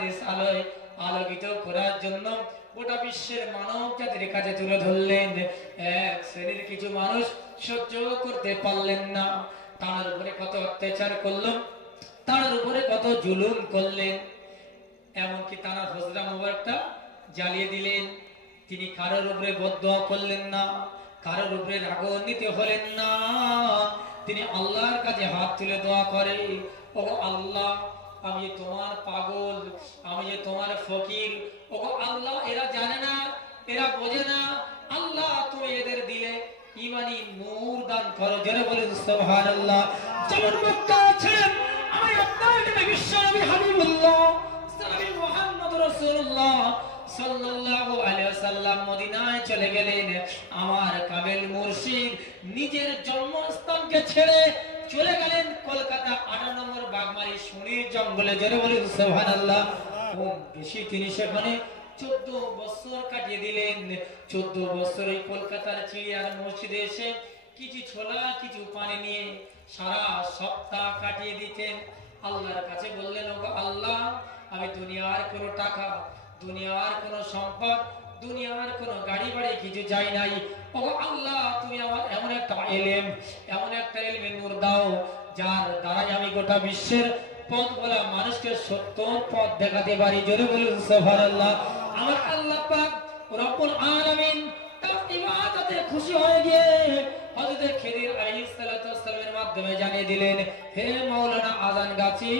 হাদিস আলোয় আলোকিত করার জন্য গোটা বিশ্বের মানব জাতির কাছে তুলে ধরলেন। এক শ্রেণীর কিছু মানুষ সহ্য করতে পারলেন না, তার উপরে কত অত্যাচার করলেন, তার উপরে কত জুলুম করলেন, এমনকি তারা হজরা মোবারকটা জ্বালিয়ে দিলেন। তিনি কারোর উপরে বদদোয়া করলেন না, কারোর উপরে রাগান্বিত হলেন না, তিনি আল্লাহর কাছে হাত তুলে দোয়া করে, ও আল্লাহ আমি তোমার পাগল, আমি যে তোমার ফকির, ও আল্লাহ এরা জানে না, এরা বোঝে না, আল্লাহ তুমি এদের দিলে ঈমানি নূর দান করো। জোরে বলুন সুবহানাল্লাহ। যেমন মক্কা ছিলেন আমি আপনার নবী বিশ্বনবী হাবিবুল্লাহ সাল্লাল্লাহু আলাইহি মুহাম্মদ রাসূলুল্লাহ সাল্লাল্লাহু আলাইহি ওয়াসাল্লাম মদিনায় চলে গেলেন। আমার কামেল মুর্শিদ নিজের জন্মস্থানকে ছেড়ে চলে গেলেন কলকাতা 8 নম্বর বাগমারি সোনির জঙ্গলে। জোরে বলুন সুবহানাল্লাহ। বেশি তিনি সেখানে 14 বছর কাটিয়ে দিলেন। 14 বছর এই কলকাতার চিড়িয়াখানা মসজিদে এসে কিছু ছোলা কিছু পানি নিয়ে সারা সপ্তাহ কাটিয়ে দিতেন। আল্লাহর কাছে বললেন, ও আল্লাহ আমি দুনিয়ার কোনো টাকা, দুনিয়ার কোনো সম্পদ, দুনিয়ার কোনো গাড়ি বাড়ি কিছু চাই নাই, ও আল্লাহ তুমি আমার এমন একটা ইলম, এমন একটা ইলমে নূর দাও যার দ্বারা আমি গোটা বিশ্বের পথ বলা মানুষকে সত্য পথ দেখাতে পারি। জোরে বলুন সুবহানাল্লাহ। আমার আল্লাহ পাক রব্বুল আলামিন তার ইবাদতে খুশি হয়ে গিয়ে হযরত খিদির আলাইহিস সালাতু ওয়াস সালামের মাধ্যমে জানিয়ে দিলেন, হে মাওলানা আযান গাছি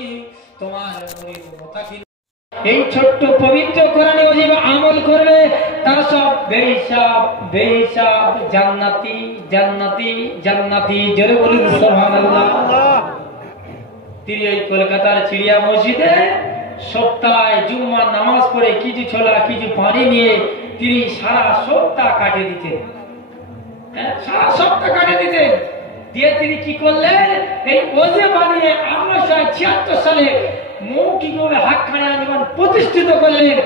তোমার মুরিদ মুতাকিল এই ছোট্ট পবিত্র কোরআনে ওয়াজিব আমল করবে তারা সব বেহিসাব বেহিসাব জান্নাতি জান্নাতি জান্নাতি। জোরে বলুন সুবহানাল্লাহ। তিনি এই কলকাতার চিড়িয়া মসজিদে সপ্তাহে জুম্মার নামাজ পড়ে কিছু ছোলা কিছু পানি নিয়ে তিনি সারা সপ্তাহ কাটিয়ে দিতেন। সারা সপ্তাহ কাটিয়ে দিতেন। দিয়ে তিনি কি করলেন, এই ওজে বানিয়ে 1876 সালে মৌখিকভাবে হাক্কানি আঞ্জুমান প্রতিষ্ঠিত করলেন।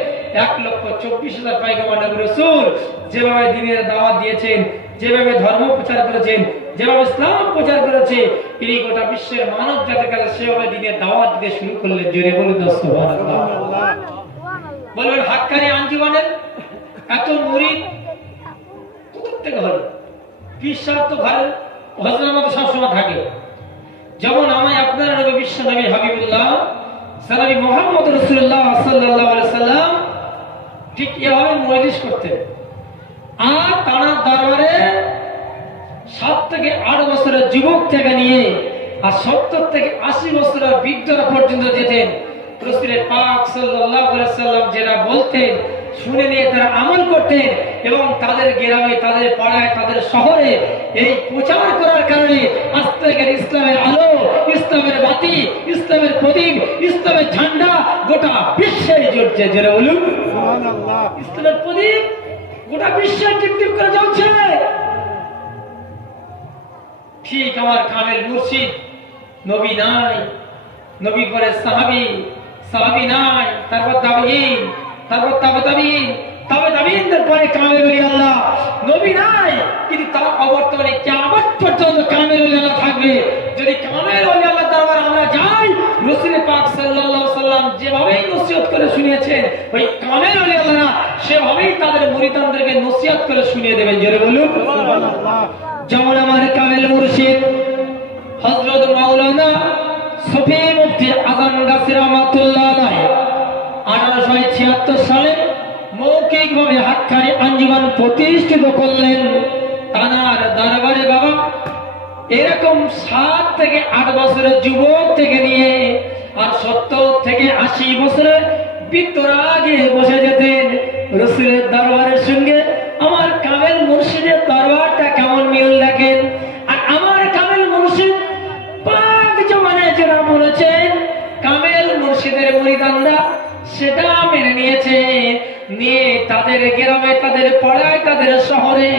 1,24,000 পয়গম্বর নবী রাসূল যেভাবে দ্বীনের দাওয়াত দিয়েছেন, যেভাবে ধর্ম প্রচার করেছেন, যেভাবে ইসলাম প্রচার করেছে, তিনি গোটা বিশ্বের মানব জাতির কাছে সেভাবে দ্বীনের দাওয়াত দিতে শুরু করলেন। জোরে বলুন সুবহানাল্লাহ। বলবেন হাক্কানি আঞ্জুমানের এত মুরিদ কোথা থেকে হলো? বিশ্বাস তো ঘরে হযরতের মতো সবসময় থাকে। যেমন আমায় আপনার নবী বিশ্ব নবী হাবিবুল্লাহ সাল্লাল্লাহু মুহাম্মদ রাসূলুল্লাহ সাল্লাল্লাহু আলাইহি সাল্লাম ঠিক এভাবে মুরিদিস করতেন। আর তার দরবারে 7 থেকে 8 বছরের যুবক থেকে নিয়ে আর 70 থেকে 80 বছরের বৃদ্ধরা পর্যন্ত যেতেন। রাসূলের পাক সাল্লাল্লাহু আলাইহি সাল্লাম যারা বলতেন শুনে নিয়ে তারা আমল করতেন এবং তাদের গ্রামে, তাদের পাড়ায়, তাদের শহরে এই প্রচার করার কারণে আস্তে করে ইসলামের আলো, ইসলামের বাতি, ইসলামের প্রদীপ, ইসলামের ঝান্ডা গোটা বিশ্বে জ্বলছে। জোরে বলুন সুবহানাল্লাহ। ইসলামের প্রদীপ গোটা বিশ্বে টিপটিপ করে জ্বলছে। ঠিক আমার কামেল মুর্শিদ নবী নাই, নবী পরে সাহাবী, সাহাবী নাই, তারপর তাবেঈন, তারপর তাবেঈন, তাবেঈনদের পরে কামেল ওলি আল্লাহ। নবী নাই কিন্তু তার অবর্তমানে কিয়ামত পর্যন্ত কামেল ওলি আল্লাহ থাকবে। যদি কামেল ওলি আল্লাহ দরবারে আমরা যাই, রাসূল পাক সাল্লাল্লাহু আলাইহি সাল্লাম যেভাবে নসিহত করে শুনিয়েছেন, ওই কামেল ওলি আল্লাহরা সেভাবেই তাদের মুরিদানদেরকে নসিহত করে শুনিয়ে দেবেন। জোরে বলুন সুবহানাল্লাহ। যেমন আমার কামেল মুর্শিদ হযরত মাওলানা শফি মুফতি আযান গাছী রাহমাতুল্লাহ আলাইহি 1876 সালে মৌখিকভাবে হাক্কানি আঞ্জুমান প্রতিষ্ঠিত করলেন। তানার দরবারে বাবা এরকম 7 থেকে 8 বছরের যুবক থেকে নিয়ে আর 70 থেকে 80 বছরের বৃদ্ধরা আগে বসে যেতেন। রাসূলের দরবারের সঙ্গে আমার কামেল মুর্শিদের দরবারটা কেমন মিল দেখেন। আর আমার কামেল মুর্শিদ পাক জমানায় যারা বলেছেন কামেল মুর্শিদের মুরিদানরা সেটা মেনে নিয়েছে, নিয়ে তাদের গ্রামে, তাদের পাড়ায়, তাদের শহরে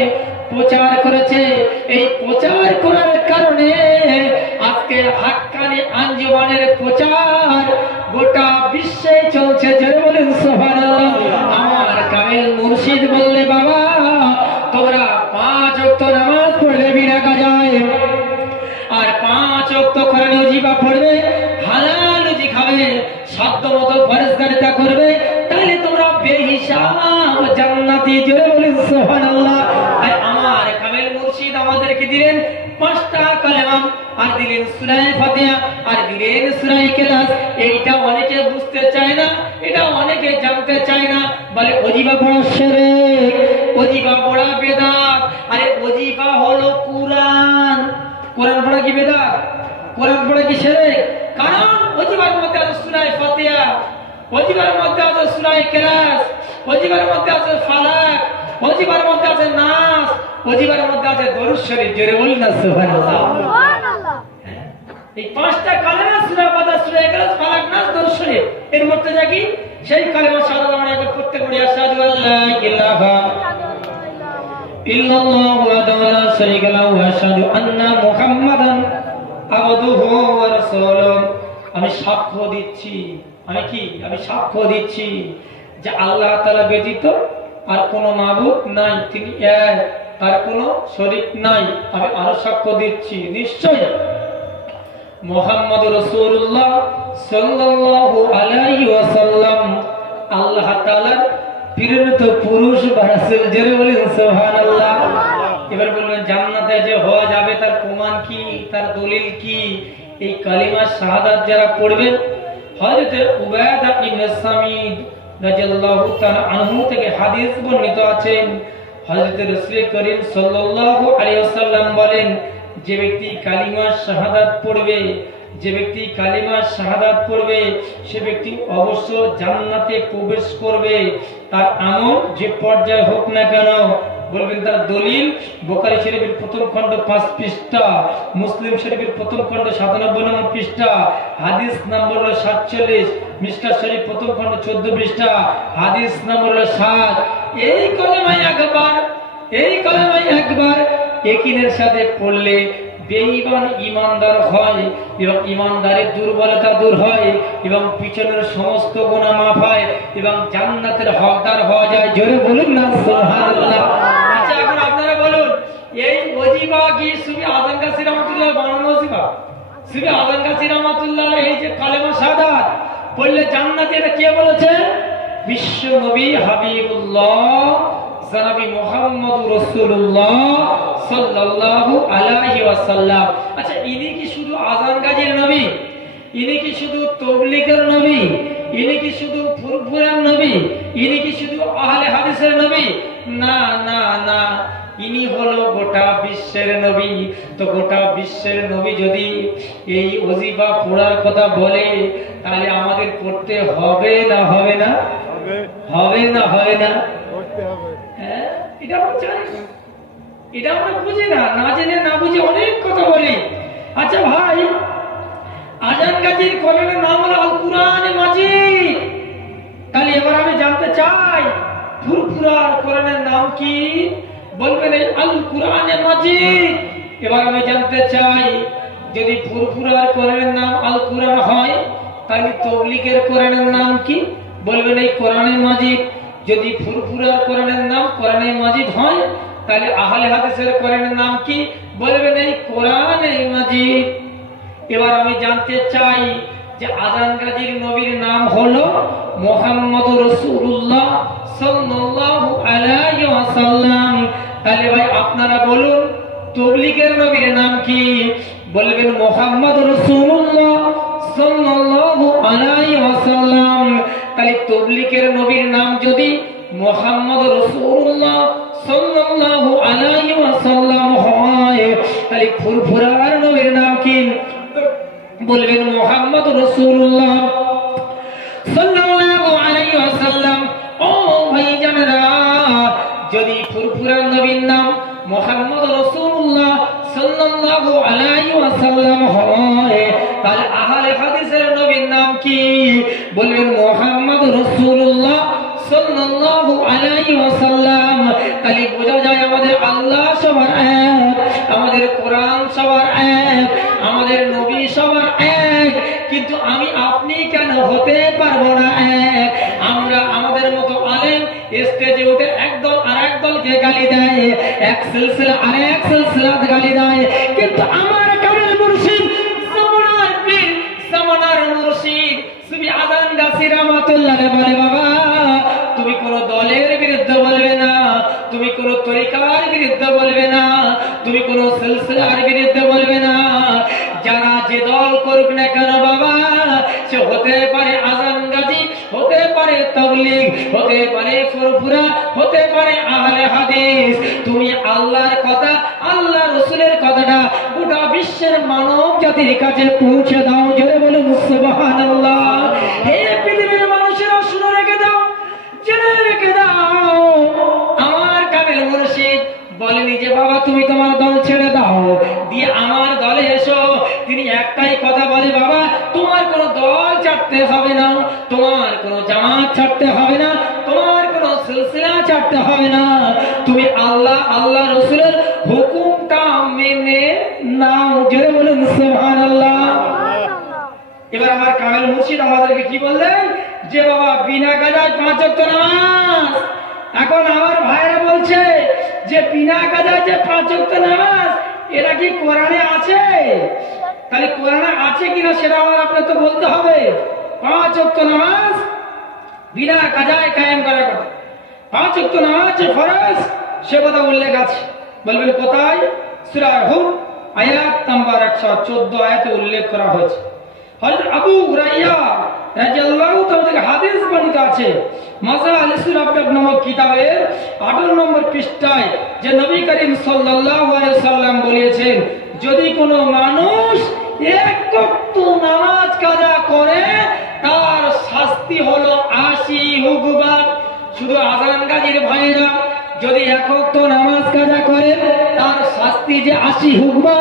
প্রচার করেছে। এই প্রচার করার কারণে আজকে হাক্কানি আঞ্জুমানের প্রচার গোটা বিশ্বে চলছে। জোরে বলেন সুবহানাল্লাহ। আমার কামেল মুর্শিদ বললে বাবা তোমরা 5 ওয়াক্ত নামাজ পড়লে বিনা কাজায়, আর 5 ওয়াক্ত কোরআন ওয়াজিবা পড়বে, হালাল রুজি খাবে, সাধ্য মতো পরেশগারিতা করবে, সব জান্নাতি, জোরে বলেন সুবহানাল্লাহ। আর আমার কামেল মুর্শিদ আমাদেরকে দিলেন 5টা কালেমা, আর দিলেন সূরা ফাতিহা, আর দিলেন সূরা ইখলাস। এইটা অনেকে বুঝতে চায় না, এটা অনেকে জানতে চায় না, বলে ওজিফা পড়া শিরক, ওজিফা পড়া বিদআত। আরে ওজিফা হলো কুরআন, কোরআন পড়া কি বিদআত? কোরআন পড়া কি শিরক? কারণ ওজিফার মধ্যে আছে সূরা ফাতিহা, ওজিফার মধ্যে আছে সূরা ইখলাস, ওজিফার মধ্যে আছে ফালাক, ওজিফার মধ্যে আছে নাস, ওজিফার মধ্যে আছে দরুদ শরীফ। জোরে বলুন না সুবহানাল্লাহ। সুবহানাল্লাহ। এই 5টা কালেমা সূরা ফাতিহা, সূরা ইখলাস, ফালাক, নাস, দরুদ শরীফ, এর মধ্যে কি সেই কালেমা শাহাদাত আমরা একবার পড়তে পড়ি। আশহাদু আল্লা ইলাহা ইল্লাল্লাহু ওয়াহদাহু লা শারীকা লাহু ওয়া আশহাদু আন্না মুহাম্মাদান আবদুহু ওয়া রাসূলুহু। আমি সাক্ষ্য দিচ্ছি, আমি কি? আমি সাক্ষ্য দিচ্ছি যে আল্লাহ তাআলা ব্যতীত আর কোনো মাবুদ নাই, তিনি এক, তার কোনো শরীক নাই। আমি আরো সাক্ষ্য দিচ্ছি নিশ্চয় মুহাম্মদুর রাসূলুল্লাহ সাল্লাল্লাহু আলাইহি ওয়াসাল্লাম আল্লাহ তাআলার প্রেরিত পুরুষ বা রাসূল। জোরে বলেন সুবহানাল্লাহ। এবার বলবেন জান্নাতে যে হওয়া যাবে তার প্রমাণ কি, তার দলিল কি? এই কালিমা শাহাদাত যারা পড়বেন, হযরত উবাদা ইবনে সামিদ রাদিয়াল্লাহু তাআলা আনহু থেকে হাদিস বর্ণিত আছেন, হযরত রাসূল করিম সাল্লাল্লাহু আলাইহি ওয়াসাল্লাম বলেন, যে ব্যক্তি কালিমা শাহাদাত পড়বে, যে ব্যক্তি কালিমা শাহাদাত পড়বে, সে ব্যক্তি অবশ্য জান্নাতে প্রবেশ করবে। তার আমল যে পর্যায়ে হোক না কেন। বলবেন তার দলিল? বুখারী শরীফের প্রথম খণ্ড 5 পৃষ্ঠা, মুসলিম শরীফের প্রথম খণ্ড 97 নম্বর পৃষ্ঠা, হাদিস নম্বর হলো 47, মিশকাত শরীফ প্রথম খণ্ড 14 পৃষ্ঠা, হাদিস নম্বর হলো 7। এই কলেমায় একবার ইয়াকিনের সাথে পড়লে বেঈমান ঈমানদার হয় এবং ঈমানদারের দুর্বলতা দূর হয় এবং পিছনের সমস্ত গুনাহ মাফ হয় এবং জান্নাতের হকদার হওয়া যায়। জোরে বলুন না সুবহানাল্লাহ। আচ্ছা এখন আপনারা বলুন, এই ওজিফা কি শুধু আযান গাছী রাহমাতুল্লাহ বানানো ওজিফা? শুধু আযান গাছী রাহমাতুল্লাহ এই যে কালেমা শাহাদাত পড়লে জান্নাতে, এটা কে বলেছে? বিশ্ব নবী হাবিবুল্লাহ জনাবি মুহাম্মদুর রাসূলুল্লাহ সাল্লাল্লাহু আলাইহি ওয়াসাল্লাম। আচ্ছা ইনি কি শুধু আযান গাজীর নবী? ইনি কি শুধু তাবলীগের নবী? ইনি কি শুধু ফুরফুরার নবী? ইনি কি শুধু আহলে হাদিসের নবী? না না না, ইনি হলো গোটা বিশ্বের নবী। তো গোটা বিশ্বের নবী যদি এই ওজিফা পড়ার কথা বলে, তাহলে আমাদের পড়তে হবে না হবে না? হবে না হবে না? হ্যাঁ, এটা আমরা জানি না, এটা আমরা বুঝি না, না জেনে না বুঝে অনেক কথা বলি। আচ্ছা ভাই, আযান গাজীর কোরআনের নাম হলো আল কুরআনে মাজিদ। তাহলে এবার আমি জানতে চাই ফুরফুরার কোরআনের নাম কি? বলবেন এই আল কুরআনে মাজিদ। এবার আমি জানতে চাই যদি ফুরফুরার কোরআনের নাম আল কুরআন হয়, তাহলে তাবলীগের কোরআনের নাম কি? বলবেন এই কোরআনে মাজিদ। যদি ফুরফুরার কোরআনের নাম কোরআনে মাজিদ হয়, তাহলে আহলে হাদিসের কোরআনের নাম কি? বলবেন এই কোরআনে মাজিদ। এবার আমি জানতে চাই যে আযান গাজীর নবীর নাম হলো মুহাম্মদুর রাসূলুল্লাহ সাল্লাল্লাহু আলাইহি ওয়াসাল্লাম। তাহলে ভাই আপনারা বলুন তাবলীগের নবীর নাম কি? বলবেন মুহাম্মদুর রাসূলুল্লাহ সাল্লাল্লাহু আলাইহি ওয়াসাল্লাম। তাহলে তাবলীগের নবীর নাম যদি মুহাম্মদুর রাসূলুল্লাহ সাল্লাল্লাহু আলাইহি ওয়াসাল্লাম হয়, তাহলে ফুরফুরার নবীর নাম কি? বলবেন মুহাম্মদুর রাসূলুল্লাহ সাল্লাল্লাহু আলাইহি ওয়াসাল্লাম। ও ভাইজানেরা, যদি ফুরফুরার নবীর নাম মুহাম্মদুর রাসূলুল্লাহ সাল্লাল্লাহু আলাইহি ওয়াসাল্লাম হয়, তাহলে আহলে হাদিসের নবীর নাম কি? বলবেন মুহাম্মদুর রাসূলুল্লাহ সাল্লাল্লাহু আলাইহি ওয়াসাল্লাম। তাহলে বোঝা যায় আমাদের আল্লাহ সবার এক, আমাদের কোরআন সবার এক, আমাদের নবী সবার এক, কিন্তু আমি আপনি কেন হতে পারবো না এক? আমরা আমাদের মতো আলেম স্টেজে উঠে একদল আর একদলকে গালি দেয়, এক সিলসিলা আর এক সিলসিলাত গালি দেয়, কিন্তু আমার কামেল মুর্শিদ জামানার পীর জামানার মুর্শিদ সুবি আযান গাছী রাহমাতুল্লাহ বলে, বাবা তুমি কোন দল কোন তরিকার বিরুদ্ধে বলবে না, তুমি কোন সিলসিলার বিরুদ্ধে বলবে না। যারা যে দল করুক না কেন বাবা, সে হতে পারে আজান গাজী, হতে পারে তাবলীগ, হতে পারে ফুরফুরা, হতে পারে আহলে হাদিস, তুমি আল্লাহর কথা, আল্লাহ রাসূলের কথাটা গোটা বিশ্বের মানব জাতির কাছে পৌঁছে দাও। জোরে বলুন সুবহানাল্লাহ। হে পৃথিবীর মানুষেরা, শুনে রেখে দাও, জেনে রেখে দাও, আমার কামেল মুর্শিদ বলেনি যে বাবা তুমি তোমার দল ছেড়ে দাও, দিয়ে আমার দলে এসো। তিনি একটাই কথা বলে, বাবা তোমার কোন দল ছাড়তে হবে না, তোমার কোন জামাত ছাড়তে হবে না, তোমার কোন সিলসিলা ছাড়তে হবে না, তুমি আল্লাহ আল্লাহ রাসূলের হুকুমটা মেনে নাও। জোরে বলুন সুবহানাল্লাহ। এবার আমার কামেল মুর্শিদ আমাদেরকে কি বললেন, যে বাবা বিনা গাজায় 5 ওয়াক্ত নামাজ। এখন আমার ভাইরা বলছে যে বিনা গাজায় যে 5 ওয়াক্ত নামাজ, এটা কি কোরআনে আছে? তাহলে কোরআনে আছে কিনা সেটা আমার আপনার তো বলতে হবে। 5 ওয়াক্ত নামাজ বিনা গাজায় কায়েম করার কথা, 5 ওয়াক্ত নামাজ যে ফরজ, সে কথা উল্লেখ আছে। বলবেন কোথায়? সূরা হুদ আয়াত নাম্বার 114 আয়াতে উল্লেখ করা হয়েছে। হযরত আবু হুরায়রা রাদিয়াল্লাহু তাআলা থেকে হাদিস বর্ণিত আছে, মাসালিস রাব্বাক নামক কিতাবের 18 নম্বর পৃষ্ঠায়, যে নবী করিম সাল্লাল্লাহু আলাইহি সাল্লাম বলেছেন, যদি কোনো মানুষ 1 ওয়াক্ত নামাজ কাজা করে, তার শাস্তি হলো 80 হুকবা। শুধু আযান গাজীর ভাইরা, যদি 1 ওয়াক্ত নামাজ কাজা করে, তার শাস্তি যে 80 হুকবা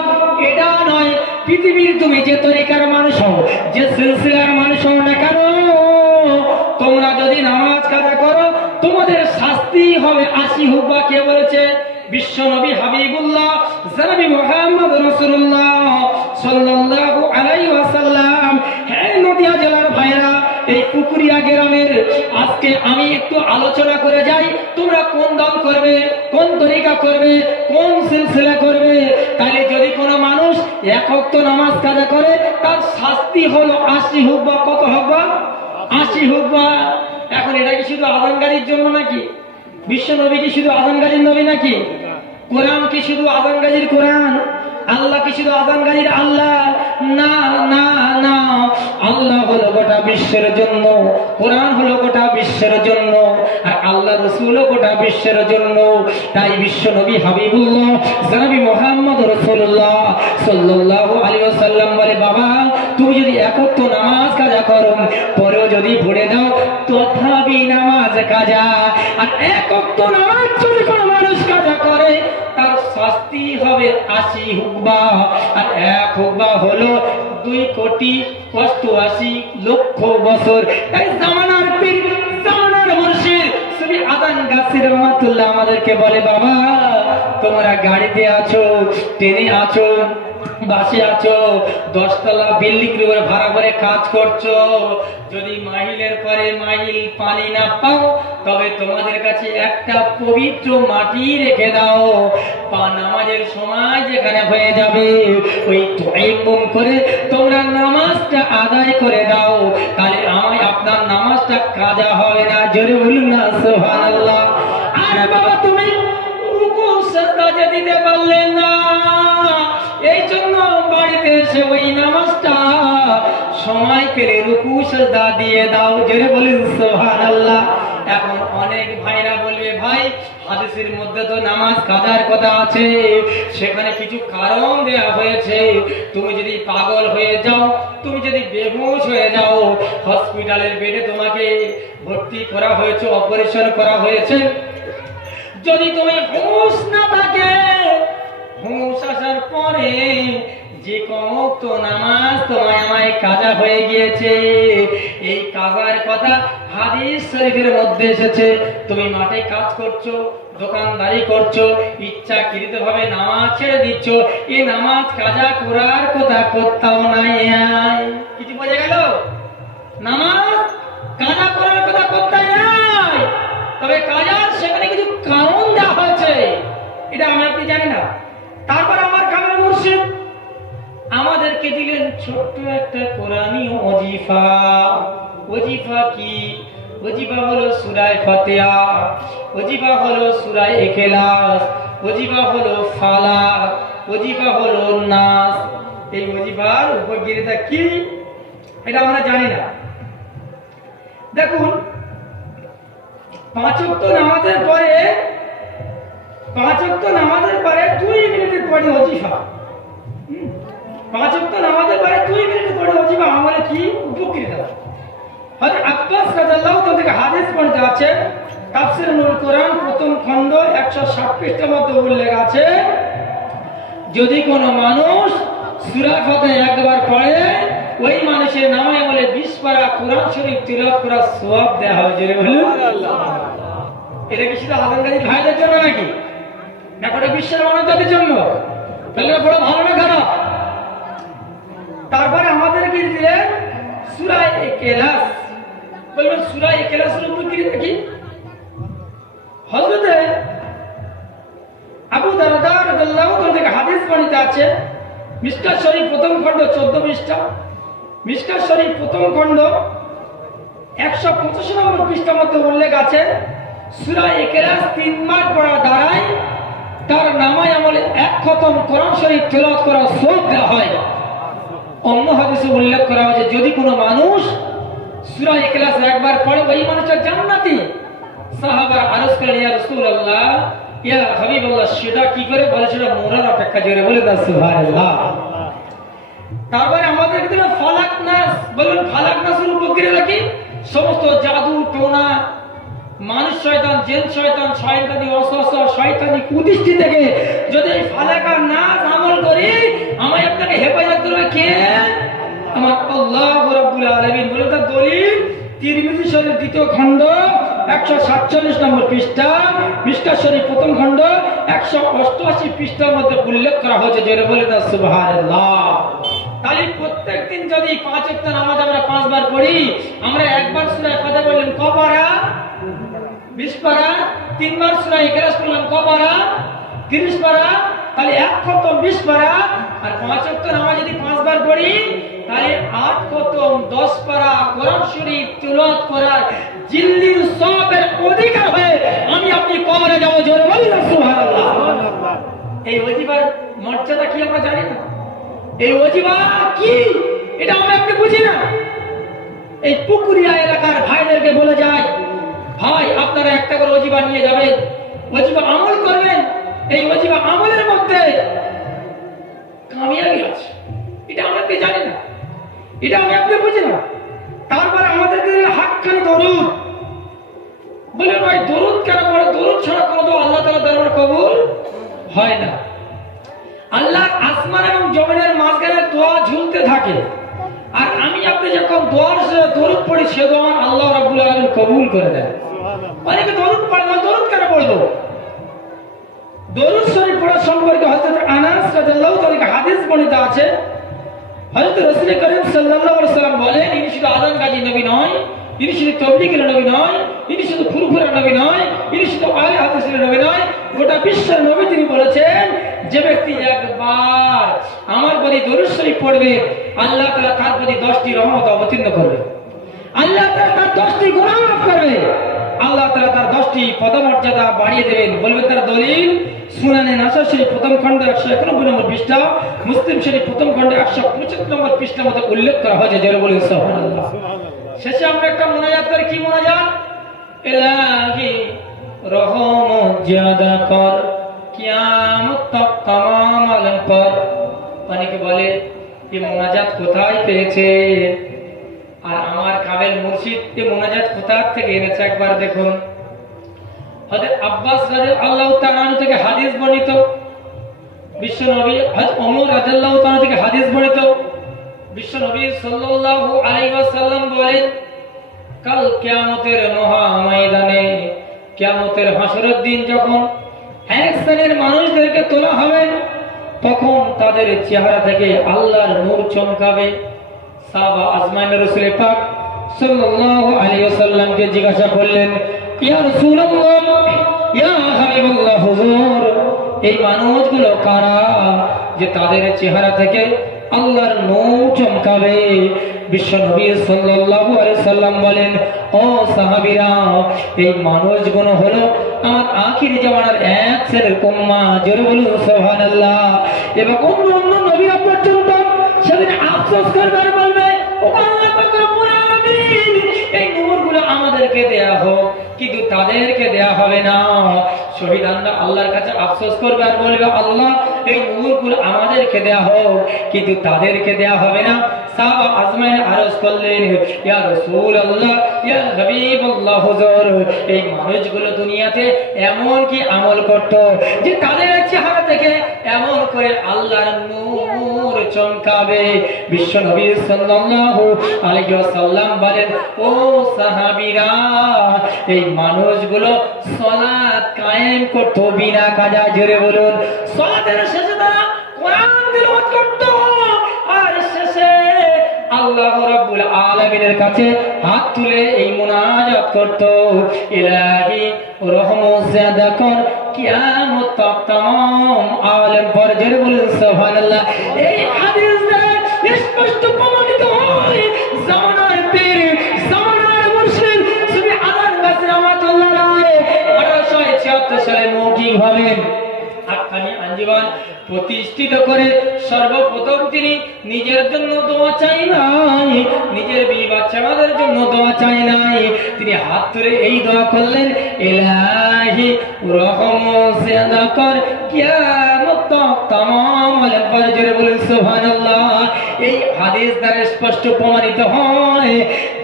এটা নয়। পৃথিবীর তুমি যে তরিকার মানুষ হও, যে সিলসিলার মানুষ হও না কেন, তোমরা যদি নামাজ কাজা করো, তোমাদের শাস্তি হবে 80 হুকবা। কে বলেছে? বিশ্ব নবী হাবিবুল্লাহ জনাবি মুহাম্মদ রাসূলুল্লাহ সাল্লাল্লাহু আলাইহি ওয়াসাল্লাম। হে নদিয়া জেলার ভাইরা, এই পুকুরিয়া গ্রামের আজকে আমি একটু আলোচনা করে যাই, তোমরা কোন দল করবে, কোন তরিকা করবে, কোন সিলসিলা করবে। তাহলে যদি কোনো মানুষ 1 ওয়াক্ত নামাজ কাজা করে, তার শাস্তি হলো 80 হুকবা। কত হুকবা? 80 হুকবা। এখন এটা কি শুধু আযানকারীর জন্য নাকি? বিশ্ব নবী কি শুধু আযানকারীর নবী নাকি? কোরআন কি শুধু আযানকারীর কোরআন? আল্লাহ কি শুধু আযানকারীর আল্লাহ? না না না, আল্লাহ হলো গোটা বিশ্বের জন্য, কোরআন হলো গোটা বিশ্বের জন্য, আর আল্লাহ রাসূলও গোটা বিশ্বের জন্য। তাই বিশ্ব নবী হাবিবুল্লাহ জনাবি মুহাম্মদ রাসূলুল্লাহ সাল্লাল্লাহু আলাইহি ওয়াসাল্লাম বলে, বাবা তুমি যদি 1 ওয়াক্ত নামাজ কাজা করো, পরেও যদি ভরে দাও, তথাপি নামাজ কাজা। আর 1 ওয়াক্ত নামাজ যদি কোনো মানুষ কাজা করে, তার শাস্তি হবে 80 হুকবা। আর 1 হুকবা হলো 2,88,00,000 বছর। তাই জামানার পীর, জামানার মুর্শিদ শ্রী আদান গাছির রহমাতুল্লাহ আমাদেরকে বলে, বাবা তোমরা গাড়িতে আছো, ট্রেনে আছো, বাসে আছো, 10 তলা বিল্ডিং এর ভাড়া করে কাজ করছো, যদি মাইলের পরে মাইল পানি না পাও, তবে তোমাদের কাছে একটা পবিত্র মাটি রেখে দাও। নামাজের সময় যেখানে হয়ে যাবে, ওই তায়াম্মুম করে তোমরা নামাজটা আদায় করে দাও, তাহলে আপনার নামাজটা কাজা হবে না। জোরে বলুন না সুবহানাল্লাহ। আরে বাবা তুমি রুকু সিজদা যে দিতে পারলে না, এই জন্য বাড়িতে এসে ওই নামাজটা সময় পেলে রুকু সিজদা দিয়ে দাও। জোরে বলুন সুবহানাল্লাহ। এখন অনেক ভাইরা বলবে, ভাই হাদিসের মধ্যে তো নামাজ কাজার কথা আছে, সেখানে কিছু কারণ দেয়া হয়েছে, তুমি যদি পাগল হয়ে যাও, তুমি যদি বেহুশ হয়ে যাও, হসপিটালের বেডে তোমাকে ভর্তি করা হয়েছে, অপারেশন করা হয়েছে, যদি তুমি হুঁশ না থাকে, হুঁশ আসার পরে যে কত নামাজ তোমায় আমায় কাজা হয়ে গিয়েছে, এই কাজার কথা হাদিস শরীফের মধ্যে এসেছে। তুমি মাঠে কাজ করছো, দোকানদারি করছো, ইচ্ছাকৃত ভাবে নামাজ ছেড়ে দিচ্ছ, এই নামাজ কাজা করার কথা কোথাও নাই। কিছু বোঝা গেল? নামাজ কাজা করার কথা কোথায় নাই, তবে কাজার সেখানে কিছু কারণ দেওয়া হয়েছে, এটা আমি আপনি জানি না। তারপর আমার কামেল মুর্শিদ আমাদেরকে দিলেন ছোট্ট একটা কোরআনী ওজিফা। ওজিফা কি? ওজিফা হলো সূরা ফাতিহা, ওজিফা হলো সূরা ইখলাস, ওজিফা হলো ফালাক, ওজিফা হলো নাস। এই ওজিফার উপযোগিতা কি এটা আমরা জানি না। দেখুন, 5 ওয়াক্ত নামাজের পরে 2 মিনিটের পরে ওজিফা, 5 ওয়াক্ত নামাজের পরে 2 মিনিটের পরে ওজিফা আমলে কি উপকৃত। হযরত আব্বাস রাদিয়াল্লাহু তাআলা থেকে হাদিস বর্ণিত আছে, তাফসীর নুরুল কোরআন প্রথম খণ্ড 160 পৃষ্ঠার মধ্যে উল্লেখ আছে, যদি কোনো মানুষ সূরা ফাতিহা একবার পড়ে ওই মানুষের নামে আমলে 20 পারা কোরআন শরীফ তিলাওয়াত করার সওয়াব দেয়া হবে। জোরে বলুন সুবহানাল্লাহ। এটা কি শুধু হাজারগাজী ভাইদের জন্য নাকি, না গোটা বিশ্বের মানবজাতির জন্য? তাহলে বড় ভালো না খারাপ? তারপরে আমাদের কি দিলেন সূরা ইখলাস। বলবেন সূরা ইখলাসের উপর কি দেখি? হযরত আবু দারদা রাদিয়াল্লাহু তাআলা থেকে হাদিস বর্ণিত আছে, মিশকাত শরীফ প্রথম খণ্ড 14 পৃষ্ঠা, মিশকাত শরীফ প্রথম খণ্ড 185 নম্বর পৃষ্ঠার মধ্যে উল্লেখ আছে, সূরা ইখলাস 3 বার পড়া দ্বারাই তার নামায় আমলে 1 খতম কোরআন শরীফ তেলাওয়াত করার সওয়াব দেওয়া হয়। অন্য হাদিসে উল্লেখ করা হয়েছে, যদি কোনো মানুষ সূরা ইখলাস একবার পড়ে ওই মানুষটা জান্নাতি। সাহাবারা আরজ করেন, ইয়া রাসূলুল্লাহ, ইয়া হাবিবাল্লাহ, সেটা কি করে? বলে সেটা মরার অপেক্ষা। জোরে বলে দাও সুবহানাল্লাহ। তারপরে আমাদের কি দিল ফালাক নাস। বলুন ফালাক নাসের উপকৃত কি? সমস্ত জাদু টোনা, মানুষ শয়তান, জিন শয়তান, শয়তানি ওয়াসওয়াসা, শয়তানি কুদৃষ্টি থেকে যদি ফালাক আর নাস আমল করি, আমায় আপনাকে হেফাজত করবে কে? আমার আল্লাহ রাব্বুল আলামিন। বলে তার দলিল তিরমিজি শরীফ দ্বিতীয় খণ্ড 147 নম্বর পৃষ্ঠা, মিশকাত শরীফ প্রথম খণ্ড 188 পৃষ্ঠার মধ্যে উল্লেখ করা হয়েছে। জোরে বলে দাও সুবহানাল্লাহ। তাহলে প্রত্যেকদিন যদি 5 ওয়াক্ত নামাজ আমরা 5 বার পড়ি, আমরা একবার সূরা ফাতিহা পড়লাম ক পারা? 20 পারা। 3 বার সূরা ইখলাস পড়লাম ক পারা? 30 পারা। তাহলে 1 খতম 20 পারা। আর 5 ওয়াক্ত নামাজ যদি 5 বার পড়ি, তাহলে 8 খতম 10 পারা কোরআন শরীফ তেলাওয়াত করার জিল্লির সওয়াবের অধিকার হয়ে আমি আপনি কবরে যাব। জোরে বলি না সুবহানাল্লাহ। এই ওজিফার মর্যাদা কি আমরা জানি না? এই ওজিফা কি এটা আমরা একটু বুঝি না। এই পুকুরিয়া এলাকার ভাইদেরকে বলে যায়, ভাই আপনারা একটা করে ওজিফা নিয়ে যাবেন, ওজিফা আমল করবেন। এই ওজিফা আমলের মধ্যে কামিয়াবি আছে, এটা আমরা কি জানি না, এটা আমি আপনি বুঝি না। তারপরে আমাদেরকে হাতখানি দরুদ। বলে ভাই দরুদ কেন পড়ে? দরুদ ছাড়া কোনো তো আল্লাহ তাআলার দরবারে কবুল হয় না। আল্লাহ আসমান এবং জমিনের মাঝখানে দোয়া ঝুলতে থাকে, আর আমি আপনি যখন দোয়ার দরুদ পড়ি সে দোয়া আল্লাহ রাব্বুল আলামিন কবুল করে দেন। অনেকে দরুদ পড়ে না, দরুদ কেন পড়বো? দরুদ শরীফ পড়া সম্পর্কে হযরত আনাস রাদিয়াল্লাহু তাআলা থেকে হাদিস বর্ণিত আছে, হযরত রাসূল করিম সাল্লাল্লাহু আলাইহি ওয়াসাল্লাম বলেন, ইনি শুধু আযান গাজী নবী নয়, ইনি শুধু তাবলীগের নবী নয়, ইনি শুধু ফুরফুরা নবী নয়, ইনি শুধু আহলে হাদিসের নবী নয়, গোটা বিশ্বের নবী। তিনি বলেছেন, যে ব্যক্তি একবার আমার প্রতি দরুদ শরীফ পড়বে, আল্লাহ তাআলা তার প্রতি 10টি রহমত অবতীর্ণ করবে, আল্লাহ তাআলা তার 10টি গুনাহ মাফ করবে, আল্লাহ তাআলা তার 10টি পদমর্যাদা বাড়িয়ে দেবেন। বলবেন তার দলিল সুনানে নাসাই শরীফ প্রথম খণ্ড 191 নম্বর পৃষ্ঠা, মুসলিম শরীফ প্রথম খণ্ড 175 নম্বর পৃষ্ঠার মধ্যে উল্লেখ করা হয়েছে। জোরে বলুন সুবহানাল্লাহ। শেষে আমরা একটা মুনাজাত করি। কি মুনাজাত? ইলাহি রহমত জিয়াদা কর, কিয়ামত তক তামাম আলম পর। অনেকে বলে এই মুনাজাত কোথায় পেয়েছে, আর আমার কামেল মুর্শিদ এই মুনাজাত কোথা থেকে এনেছে একবার দেখুন। হযরত আব্বাস রাদিয়াল্লাহু তাআলা থেকে হাদিস বর্ণিত, বিশ্বনবী হযরত ওমর রাদিয়াল্লাহু তাআলা থেকে হাদিস বর্ণিত, বিশ্বনবী সাল্লাল্লাহু আলাইহি ওয়াসাল্লাম বলেন, কাল কিয়ামতের মহা ময়দানে, কিয়ামতের হাসরের দিন যখন এক শ্রেণীর মানুষদেরকে তোলা হবে, তখন তাদের চেহারা থেকে আল্লাহর নূর চমকাবে। সাহাবা আজমাইন রাসূল পাক সাল্লাল্লাহু আলাইহি ওয়াসাল্লামকে জিজ্ঞাসা করলেন, ইয়া রাসূলুল্লাহ, ইয়া হাবিবাল্লাহ, হুজুর এই মানুষগুলো কারা যে তাদের চেহারা থেকে আল্লাহর নূর চমকাবে? বিশ্ব নবী সাল্লাল্লাহু আলাইহি সাল্লাম বলেন, ও সাহাবীরা, এই মানুষগুলো হলো আমার আখির জামানার এক শ্রেণীর উম্মাহ। জোরে বলুন সুবহানাল্লাহ। এবং অন্য নবীরা পর্যন্ত সেদিন আফসোস করবে, বলবে, ও আল্লাহ পাক রব্বুল আলামিন, এই নূরগুলো আমাদেরকে দেয়া হোক, কিন্তু তাদেরকে দেয়া হবে না। শহীদানরা আল্লাহর কাছে আফসোস করবে আর বলবে, আল্লাহ এই নূরগুলো আমাদেরকে দেয়া হোক, কিন্তু তাদেরকে দেয়া হবে না। সাহাবা আজমাইন আরজ করলেন, ইয়া রাসূলুল্লাহ, ইয়া হাবিবাল্লাহ, হুজুর, এই মানুষগুলো দুনিয়াতে এমন কি আমল করত যে তাদের চেহারা থেকে এমন করে আল্লাহর নূর চমকাবে? বিশ্ব নবী সাল্লাল্লাহু আলাইহি ওয়াসাল্লাম বলেন, ও সাহাবীরা, এই মানুষগুলো সালাত কায়েম করত বিনা কাজা। জোরে বলুন, সালাতের শেষে তারা কোরআন তিলাওয়াত করত, আর শেষে আল্লাহ রাব্বুল আলামিনের কাছে হাত তুলে এই মুনাজাত করত, ইলাহি রহমত কর কিয়ামত তক तमाम আলেম পর। জোরে বলুন সুবহানাল্লাহ। এই হাদিস দ্বারা স্পষ্ট প্রমাণিত হয় জামানার পীর, জামানার মুর্শিদ শ্রী আদান গাজী রাহমাতুল্লাহ আলাইহি 1876 সালে মৌখিকভাবে হাক্কানি আঞ্জুমান প্রতিষ্ঠিত করে সর্বপ্রথম তিনি নিজের জন্য দোয়া চাই নাই, নিজের বিবি বাচ্চাদের জন্য দোয়া চাই নাই, তিনি হাত তুলে এই দোয়া করলেন, ইলাহি রহমত জিয়াদা কর কিয়ামত তক तमाम আলেম পর। জোরে বলুন সুবহানাল্লাহ। এই হাদিস দ্বারা স্পষ্ট প্রমাণিত হয়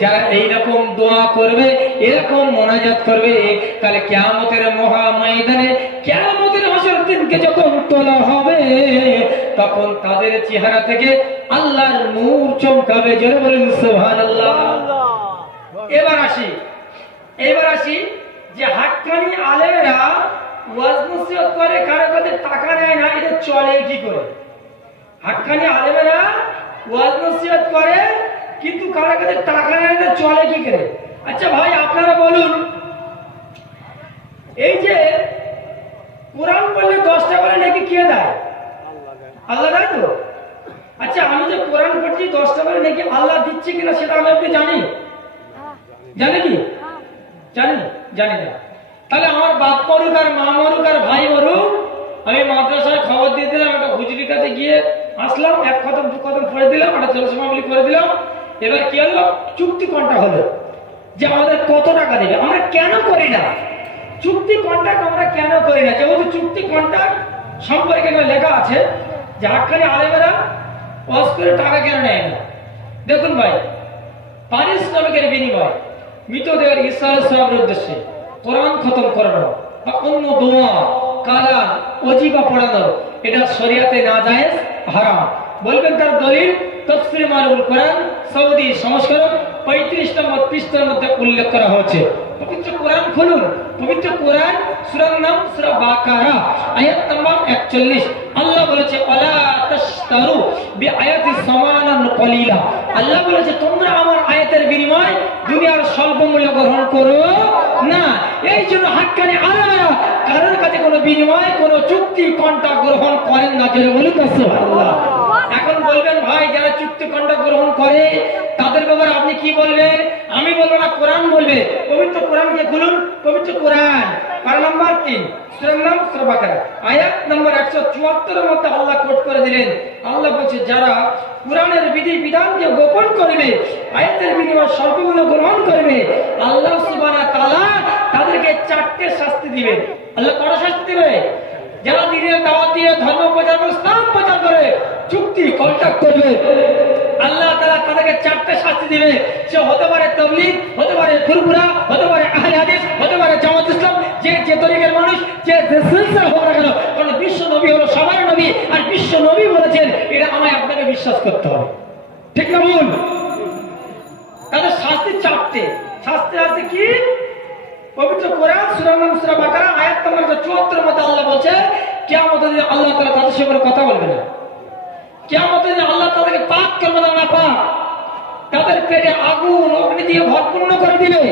যারা এইরকম দোয়া করবে, এরকম মুনাজাত করবে, তাহলে কিয়ামতের মহা ময়দানে, কিয়ামতের হাসরের দিনকে যখন তোলা হবে, তখন তাদের চেহারা থেকে আল্লাহর নূর চমকাবে। জোরে বলুন সুবহানাল্লাহ। এবার আসি যে হাক্কানি আলেমেরা ওয়াজ নসিহত করে, কারো কাছে টাকা নেয় না, এটা চলে কি করে? হাক্কানি আলেমেরা ওয়াজ নসিহত করে কিন্তু কারো কাছে টাকা নেয় না, চলে কি করে? আচ্ছা ভাই, আপনারা বলুন, এই যে কোরআন পড়লে 10টা করে নাকি কে দেয়? আল্লাহ দেয় তো? আচ্ছা, আমি যে কোরআন পড়ছি 10টা করে নাকি আল্লাহ দিচ্ছে কিনা সেটা আমি আপনি জানি? জানি কি? জানি না। তাহলে আমার বাপ মরুক আর মা মরুক আর ভাই মরুক, আমি মাদ্রাসায় খবর দিয়ে দিলাম, একটা হুজুরির কাছে গিয়ে আসলাম, এক খতম দু খতম পড়ে দিলাম, একটা জলসমাবলি করে দিলাম। এবার কি হলো? চুক্তি কোনটা হলো যে আমাদের কত টাকা দেবে? আমরা কেন করি না চুক্তি কন্ট্রাক্ট? আমরা কেন করি না? যেহেতু চুক্তি কন্ট্রাক্ট সম্পর্কে লেখা আছে যে হাক্কানি আলেমেরা ওয়াজ করে টাকা কেন নেয় না? দেখুন ভাই, পারিশ্রমিকের বিনিময়ে মৃতদেহের ইসরার সওয়াবের উদ্দেশ্যে কোরআন খতম করানো বা অন্য দোয়া, কালাম, ওজিফা পড়ানো, এটা শরীয়তে নাজায়েজ, হারাম। বলবেন তার দলিল? তাফসীর মারুল কোরআন সৌদি সংস্করণ 35 নম্বর পৃষ্ঠার মধ্যে উল্লেখ করা হয়েছে। পবিত্র কোরআন খুলুন, পবিত্র কোরআন সূরার নাম সূরা বাকারা, আয়াত নম্বর 41। আল্লাহ বলেছে, ওয়ালা তাশতারু বিআয়াতি সামানান কলিলা। আল্লাহ বলেছে, তোমরা আমার আয়াতের বিনিময়ে দুনিয়ার স্বল্প মূল্য গ্রহণ করো না। এই জন্য হাক্কানি আলেমেরা কারোর কাছে কোনো বিনিময়, কোনো চুক্তি কন্ট্রাক্ট গ্রহণ করেন না। জোরে বলুন সুবহানাল্লাহ। এখন বলবেন, ভাই যারা চুক্তি কন্ট্রাক্ট গ্রহণ করে তাদের ব্যাপারে আপনি কি বলবেন? আমি বলবো না, কোরআন বলবে। পবিত্র কোরআনকে খুলুন, পবিত্র কোরআন পারা নাম্বার 3 সূরার নাম সূরা বাকারা, আয়াত নম্বর 174 এর মধ্যে আল্লাহ কোট করে দিলেন। আল্লাহ বলছে, যারা কোরআনের বিধি বিধানকে গোপন করবে, আয়াতের বিনিময়ে স্বল্পমূল্য গ্রহণ করবে, আল্লাহ সুবহানাহু ওয়া তাআলা তাদেরকে 4টে শাস্তি দিবেন। আল্লাহ কত শাস্তি দিবে? যারা দিনের দাওয়াত দিয়ে ধর্ম প্রচার করে, ইসলাম প্রচার করে চুক্তি কন্ট্রাক্ট করবে, আল্লাহ তাআলা তাদেরকে 4টে শাস্তি দিবে। সে হতে পারে তাবলীগ, হতে পারে ফুরফুরা, হতে পারে আহলে হাদিস, হতে পারে জামাত ইসলাম, যে তরিকার মানুষ, যে সিলসিলা হোক না কেন, কারণ বিশ্ব নবী হলো সবার নবী, আর বিশ্ব নবী বলেছেন এটা আমায় আপনাকে বিশ্বাস করতে হবে। ঠিক না বল? তাদের শাস্তি 4টে। শাস্তি আছে কি? পবিত্র কোরআন সূরা নাম সূরা বাকারা আয়াত নম্বর 74 এর মধ্যে আল্লাহ বলছে, কিয়ামতের দিন আল্লাহ তাআলা তাদের সঙ্গে কথা বলবে না। কিয়ামতের দিন আল্লাহ তাদেরকে পাক করবে না, পাক। তাদের পেটে আগুন অগ্নি দিয়ে ভরপূর্ণ করে দিবে,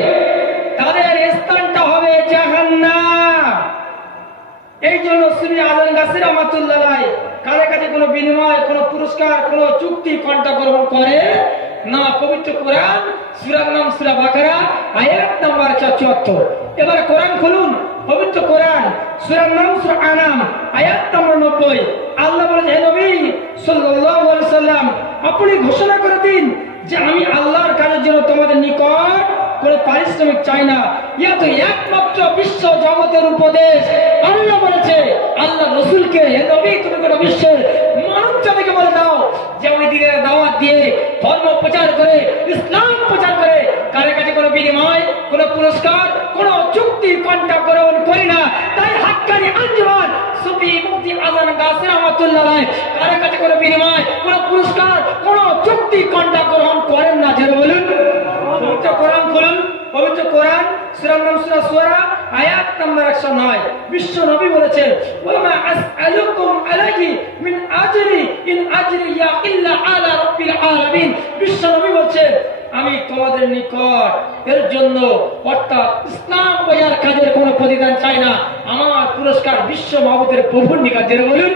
তাদের স্থানটা হবে জাহান্নাম। এই জন্য শ্রী আদান গাজী রাহমাতুল্লাহ আলাইহি কারো কাছে কোনো বিনিময়, কোনো পুরস্কার, কোনো চুক্তি কন্ট্রাক্ট গ্রহণ করে না, পবিত্র কোরআন, সূরার নাম সূরা বাকারা, আয়াত নাম্বার 74। এবার কোরআন খুলুন, পবিত্র কোরআন, সূরার নাম সূরা আনাম, আয়াত নাম্বার 90। আল্লাহ বলেন, হে নবী সাল্লাল্লাহু আলাইহি ওয়াসাল্লাম, আপনি ঘোষণা করে দিন যে আমি আল্লাহর কাজের জন্য তোমাদের নিকট কোনো পারিশ্রমিক চাই না। ইয়া তো একমাত্র বিশ্ব জগতের উপদেশ। আল্লাহ বলেছে আল্লাহ রাসূলকে, হে নবী তুমি গোটা বিশ্বের মানব জাতিকে বলে দাও যে আমি দ্বীনের দাওয়াত দিয়ে ধর্ম প্রচার করে, ইসলাম প্রচার করে কারো কাছে কোনো বিনিময়, কোনো পুরস্কার, কোনো চুক্তি কন্ট্রাক্ট গ্রহণ করি না। তাই হাক্কানি আঞ্জুমান সুফি মুফতি আযান গাসি রাহমাতুল্লাহ আলাইহি কারো কাছে কোনো বিনিময়, কোনো পুরস্কার, কোনো চুক্তি কন্ট্রাক্ট গ্রহণ করেন না। যারা বলুন পবিত্র কোরআন খুলুন, পবিত্র কোরআন, সূরার নাম সূরা শুআরা, আয়াত নাম্বার 109। বিশ্ব নবী বলেছেন, ওয়ামা আসআলুকুম আলাইহি মিন আজরি ইন আজরিয়া ইল্লা আলা রাব্বিল আলামিন। বিশ্ব নবী বলেছেন আমি তোমাদের নিকট এর জন্য অর্থাৎ ইসলাম প্রচার কাজের কোনো প্রতিদান চাই না, আমার পুরস্কার বিশ্ব মাহবুবের প্রভুর নিকট। যারা বলুন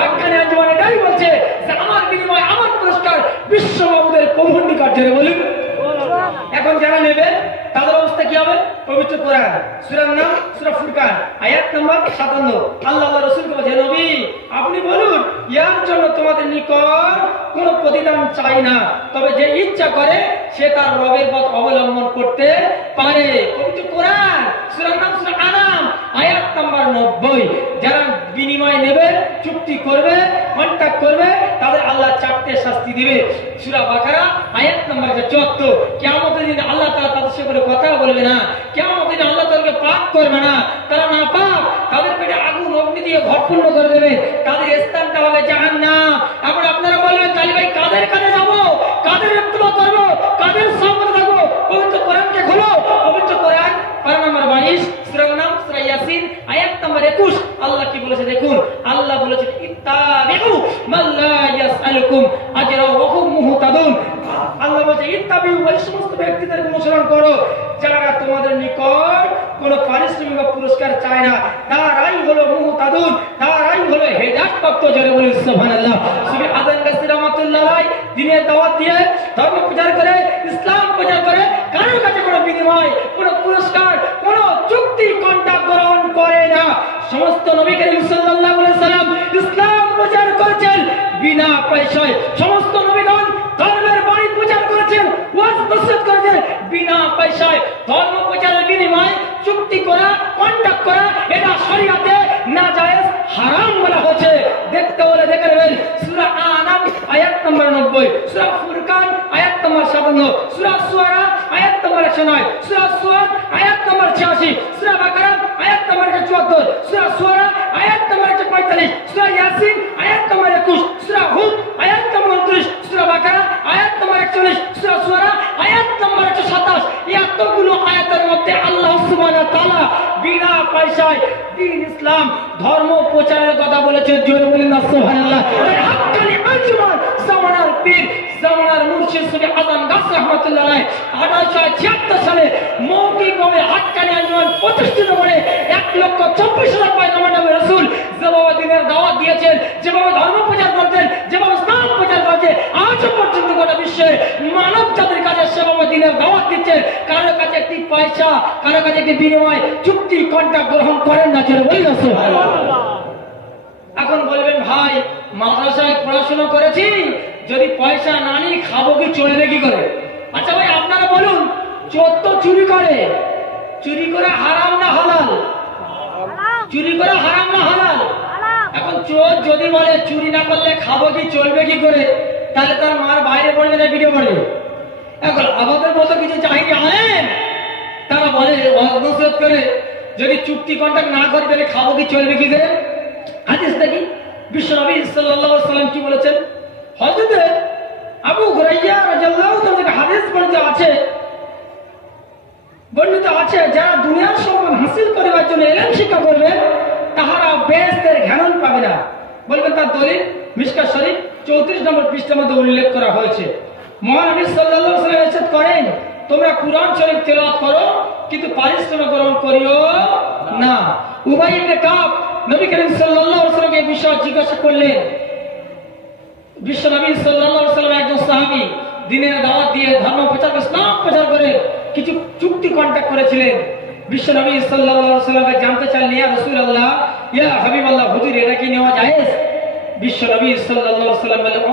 হাক্কানি আঞ্জুমান এটাই বলছে যে আমার বিনিময়, আমার পুরস্কার বিশ্ব মাহবুবের প্রভুর নিকট। যারা বলুন এখন যারা নেবে তাদের অবস্থা কি হবে? পবিত্র কোরআন, সূরার নাম সূরা ফুরকান, আয়াত নাম্বার 57। আল্লাহ রাসূলকে বলেন, হে নবী আপনি বলুন ইয়ার জন্য তোমাদের নিকট কোনো প্রতিদান চাই না, তবে যে ইচ্ছা করে সে তার রবের পথ অবলম্বন করতে পারে। পবিত্র কোরআন, সূরার নাম সূরা আনাম, আয়াত নাম্বার 90। যারা বিনিময় নেবে, চুক্তি করবে, কন্ট্রাক্ট করবে, তাদের আল্লাহ 4টে শাস্তি দিবে। সূরা বাকারা, আয়াত নাম্বার 74। কিয়ামতের দিন আল্লাহ তাআলা তাদের সাথে কথা বলবে না, কিয়ামতের দিন আল্লাহ তাদেরকে পাক করবে না, তারা নাপাক, তাদের পেটে আগুন অগ্নি দিয়ে ভক্ষণ করে দেবে, তাদের স্থানটা হবে জাহান্নাম। এখন আপনারা বলবেন তাহলে ভাই কাদের কাছে যাব, কাদের ইত্তেবা করব, কাদের সঙ্গে থাকবো? পবিত্র কোরআনকে খোলো, পবিত্র কোরআন পারা নাম্বার 22, সূরার নাম সূরা ইয়াসিন, আয়াত নাম্বার 21। আল্লাহ কি বলেছে দেখুন, আল্লাহ বলেছেন ইত্তাবিউ মাল্লা ইয়াসআলুকুম আজরা ওয়া হুম মুহতাদুন। আল্লাহ বলেছে ইত্তাবিউ, ওই সমস্ত ব্যক্তিদের অনুসরণ করো যারা তোমাদের নিকট কোনো পারিশ্রমিক বা পুরস্কার চায় না, তারাই হলো মুহতাদুন, তারাই হলো হেদায়েতপ্রাপ্ত। যারা বলেন সুবহানাল্লাহ। সুফি আযান গাসি রাহমাতুল্লাহ আলাইহি দ্বীনের দাওয়াত দিয়ে ধর্ম প্রচার করে, ইসলাম প্রচার করে, কারোর কাছে কোনো বিনিময়, কোনো পুরস্কার, কোনো চুক্তি কন্ট্রাক্ট গ্রহণ করে না। সমস্ত নবী করিম সাল্লাল্লাহু আলাইহি সাল্লাম ইসলাম প্রচার করেছেন বিনা পয়সায়। সমস্ত নবীগণ ধর্মের বাণী প্রচার করেছেন, ওয়াজ নসিহত করেছেন বিনা পয়সায়। ধর্ম প্রচারের বিনিময়ে চুক্তি করা, কন্ট্রাক্ট করা এটা শরীয়তে নাজায়েজ, হারাম বলা হয়েছে। দেখতে হলে দেখে নেবেন সূরা আনাম আয়াত নম্বর 90, সূরা ফুরকান আয়াত নম্বর 57, সূরা শুআরা আয়াত নম্বর 109, সূরা সুয়াদ আয়াত নম্বর 86, সূরা বাকারা আয়াত নম্বর 74, সূরা শুআরা আয়াত নম্বর 45, সূরা ইয়াসিন আয়াত নম্বর 21, সূরা হুদ আয়াত নম্বর 29, সূরা বাকারা আয়াত নম্বর 41, সূরা শুআরা আয়াত নম্বর 127। এতগুলো আয়াতের মধ্যে আল্লাহ সুবহানাহু ওয়া তাআলা বিনা পয়সায় দ্বীন ইসলাম ধর্ম প্রচারের কথা বলেছেন। জোরে বলেন না সুবহানাল্লাহ। হাক্কানি আঞ্জুমান জামানার পীর, জামানার মুর্শিদ সুফি আযান গাসি রাহমাতুল্লাহ আলাইহি 1876 সালে মৌখিকভাবে হাক্কানি আঞ্জুমান প্রতিষ্ঠিত করে 1,24,000 পয়গম্বর নবী রাসূল যেভাবে দ্বীনের দাওয়াত দিয়েছেন, যেভাবে ধর্ম প্রচার করেছেন, যেভাবে ইসলাম প্রচার করেছেন, আজ পর্যন্ত গোটা বিশ্বে মানব জাতির কাছে সেভাবে দ্বীনের দাওয়াত দিচ্ছেন। কারো কাছে একটি পয়সা, কারো কাছে একটি বিনিময়, চুক্তি কন্ট্রাক্ট গ্রহণ করেন না। জোরে বলেন না সুবহানাল্লাহ। এখন বলবেন ভাই মাদ্রাসায় পড়াশোনা করেছি, যদি পয়সা না নিই খাবো কি, চলবে কি করে? আচ্ছা ভাই আপনারা বলুন, চোর তো চুরি করে, চুরি করা হারাম না হালাল? চুরি করা হারাম না হালাল? এখন চোর যদি বলে চুরি না করলে খাবো কি, চলবে কি করে, তাহলে তার মার বাইরে পড়বে না ভিডিও পড়বে? এখন আমাদের মতো কিছু চাহিদা আনেন, তারা বলে নসিহত করে যদি চুক্তি কন্ট্রাক্ট না করে তাহলে খাবো কি, চলবে কি করে? হাদিস দেখি বিশ্ব নবী সাল্লাল্লাহু আলাইহি ওয়াসাল্লাম কি বলেছেন। হযরত আবু হুরায়রা রাদিয়াল্লাহু তাআলা থেকে হাদিস বর্ণিত আছে যারা দুনিয়ার সম্মান হাসিল করার জন্য ইলম শিক্ষা করবে তাহারা বেহেশতের ঘ্রাণ পাবে না। বলবেন তার দলিল মিশকাত শরীফ 34 নম্বর পৃষ্ঠার মধ্যে উল্লেখ করা হয়েছে। মহানবী সাল্লাল্লাহু আলাইহি ওয়াসাল্লাম ইরশাদ করেন, তোমরা কুরআন শরীফ তেলাওয়াত করো কিন্তু পারিশ্রমিক গ্রহণ করিও না। উবাই ইবনে কাব নবী করিম সাল্লাল্লাহু আলাইহি ওয়াসাল্লামকে বিষয় জিজ্ঞাসা করলেন। বিশ্ব নবী সাল্লাল্লাহু আলাইহি ওয়াসাল্লাম একজন সাহাবী দিনের দাওয়াত দিয়ে ধর্ম প্রচার ইসলাম প্রচার করে কিছু চুক্তি কন্ট্যাক্ট করেছিলেন। বিশ্ব নবী সাল্লাল্লাহু আলাইহি ওয়াসাল্লামকে জানতে চাইলেন, ইয়া রাসূলুল্লাহ, ইয়া হাবিবাল্লাহ, হুজুর এটা কি নেওয়া জায়েজ? বিশ্ব নবী সাল্লাল্লাহু আলাইহি ওয়াসাল্লাম বললেন,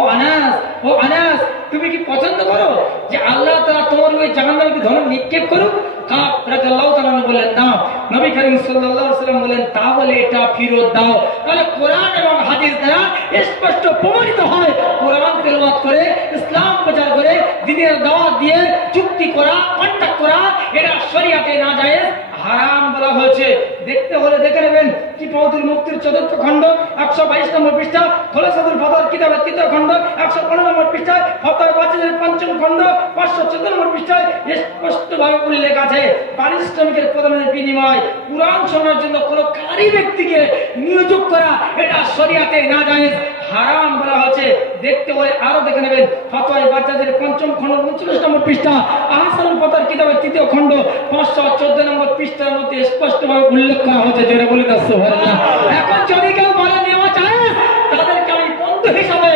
ও আনাস, তুমি কি পছন্দ করো যে আল্লাহ তাআলা তোমার ওই জাহান্নামে কি ধন নিক্ষেপ করুক? কাব রাদিয়াল্লাহু তাআলা বললেন, না। নবী করিম সাল্লাল্লাহু আলাইহি ওয়াসাল্লাম বললেন, তাহলে এটা ফেরত দাও। তাহলে কোরআন এবং হাদিস দ্বারা স্পষ্ট প্রমাণিত হয়, কোরআন তেলাওয়াত করে ইসলাম প্রচার করে দ্বীনের দাওয়াত দিয়ে চুক্তি করা, কন্ট্যাক্ট করা, এটা শরীয়তে না জায়েজ, হারাম বলা হয়েছে। দেখতে হলে দেখে নেবেন কিতাবুল মুফতির ৪র্থ খণ্ড ১২২ নম্বর পৃষ্ঠা, খোলাসাতুল ফাতাওয়ার কিতাবের ৩য় খণ্ড ১১৫ নম্বর পৃষ্ঠায়, ফতোয়া বাচিদের ৫ম খণ্ড ৫১৪ নম্বর পৃষ্ঠায় স্পষ্টভাবে উল্লেখ আছে, পারিশ্রমিকের প্রদানের বিনিময়ে কুরআন শোনার জন্য কোনো কারি ব্যক্তিকে নিয়োগ করা এটা শরীয়তে না জায়েজ, হারাম বলা হয়েছে। দেখতে হলে আরো দেখে নেবেন ফতোয়া বাচিদের ৫ম খণ্ড ৩৯ নম্বর পৃষ্ঠা, আহসানুল ফাতাওয়ার কিতাবের ৩য় খণ্ড ৫১৪ নম্বর পৃষ্ঠার মধ্যে স্পষ্টভাবে উল্লেখ করা হয়েছে। যেটা বলে দাও সুবহানাল্লাহ। এখন যদি কেউ বলে নেওয়া চায়, তাদেরকে আমি বন্ধু হিসাবে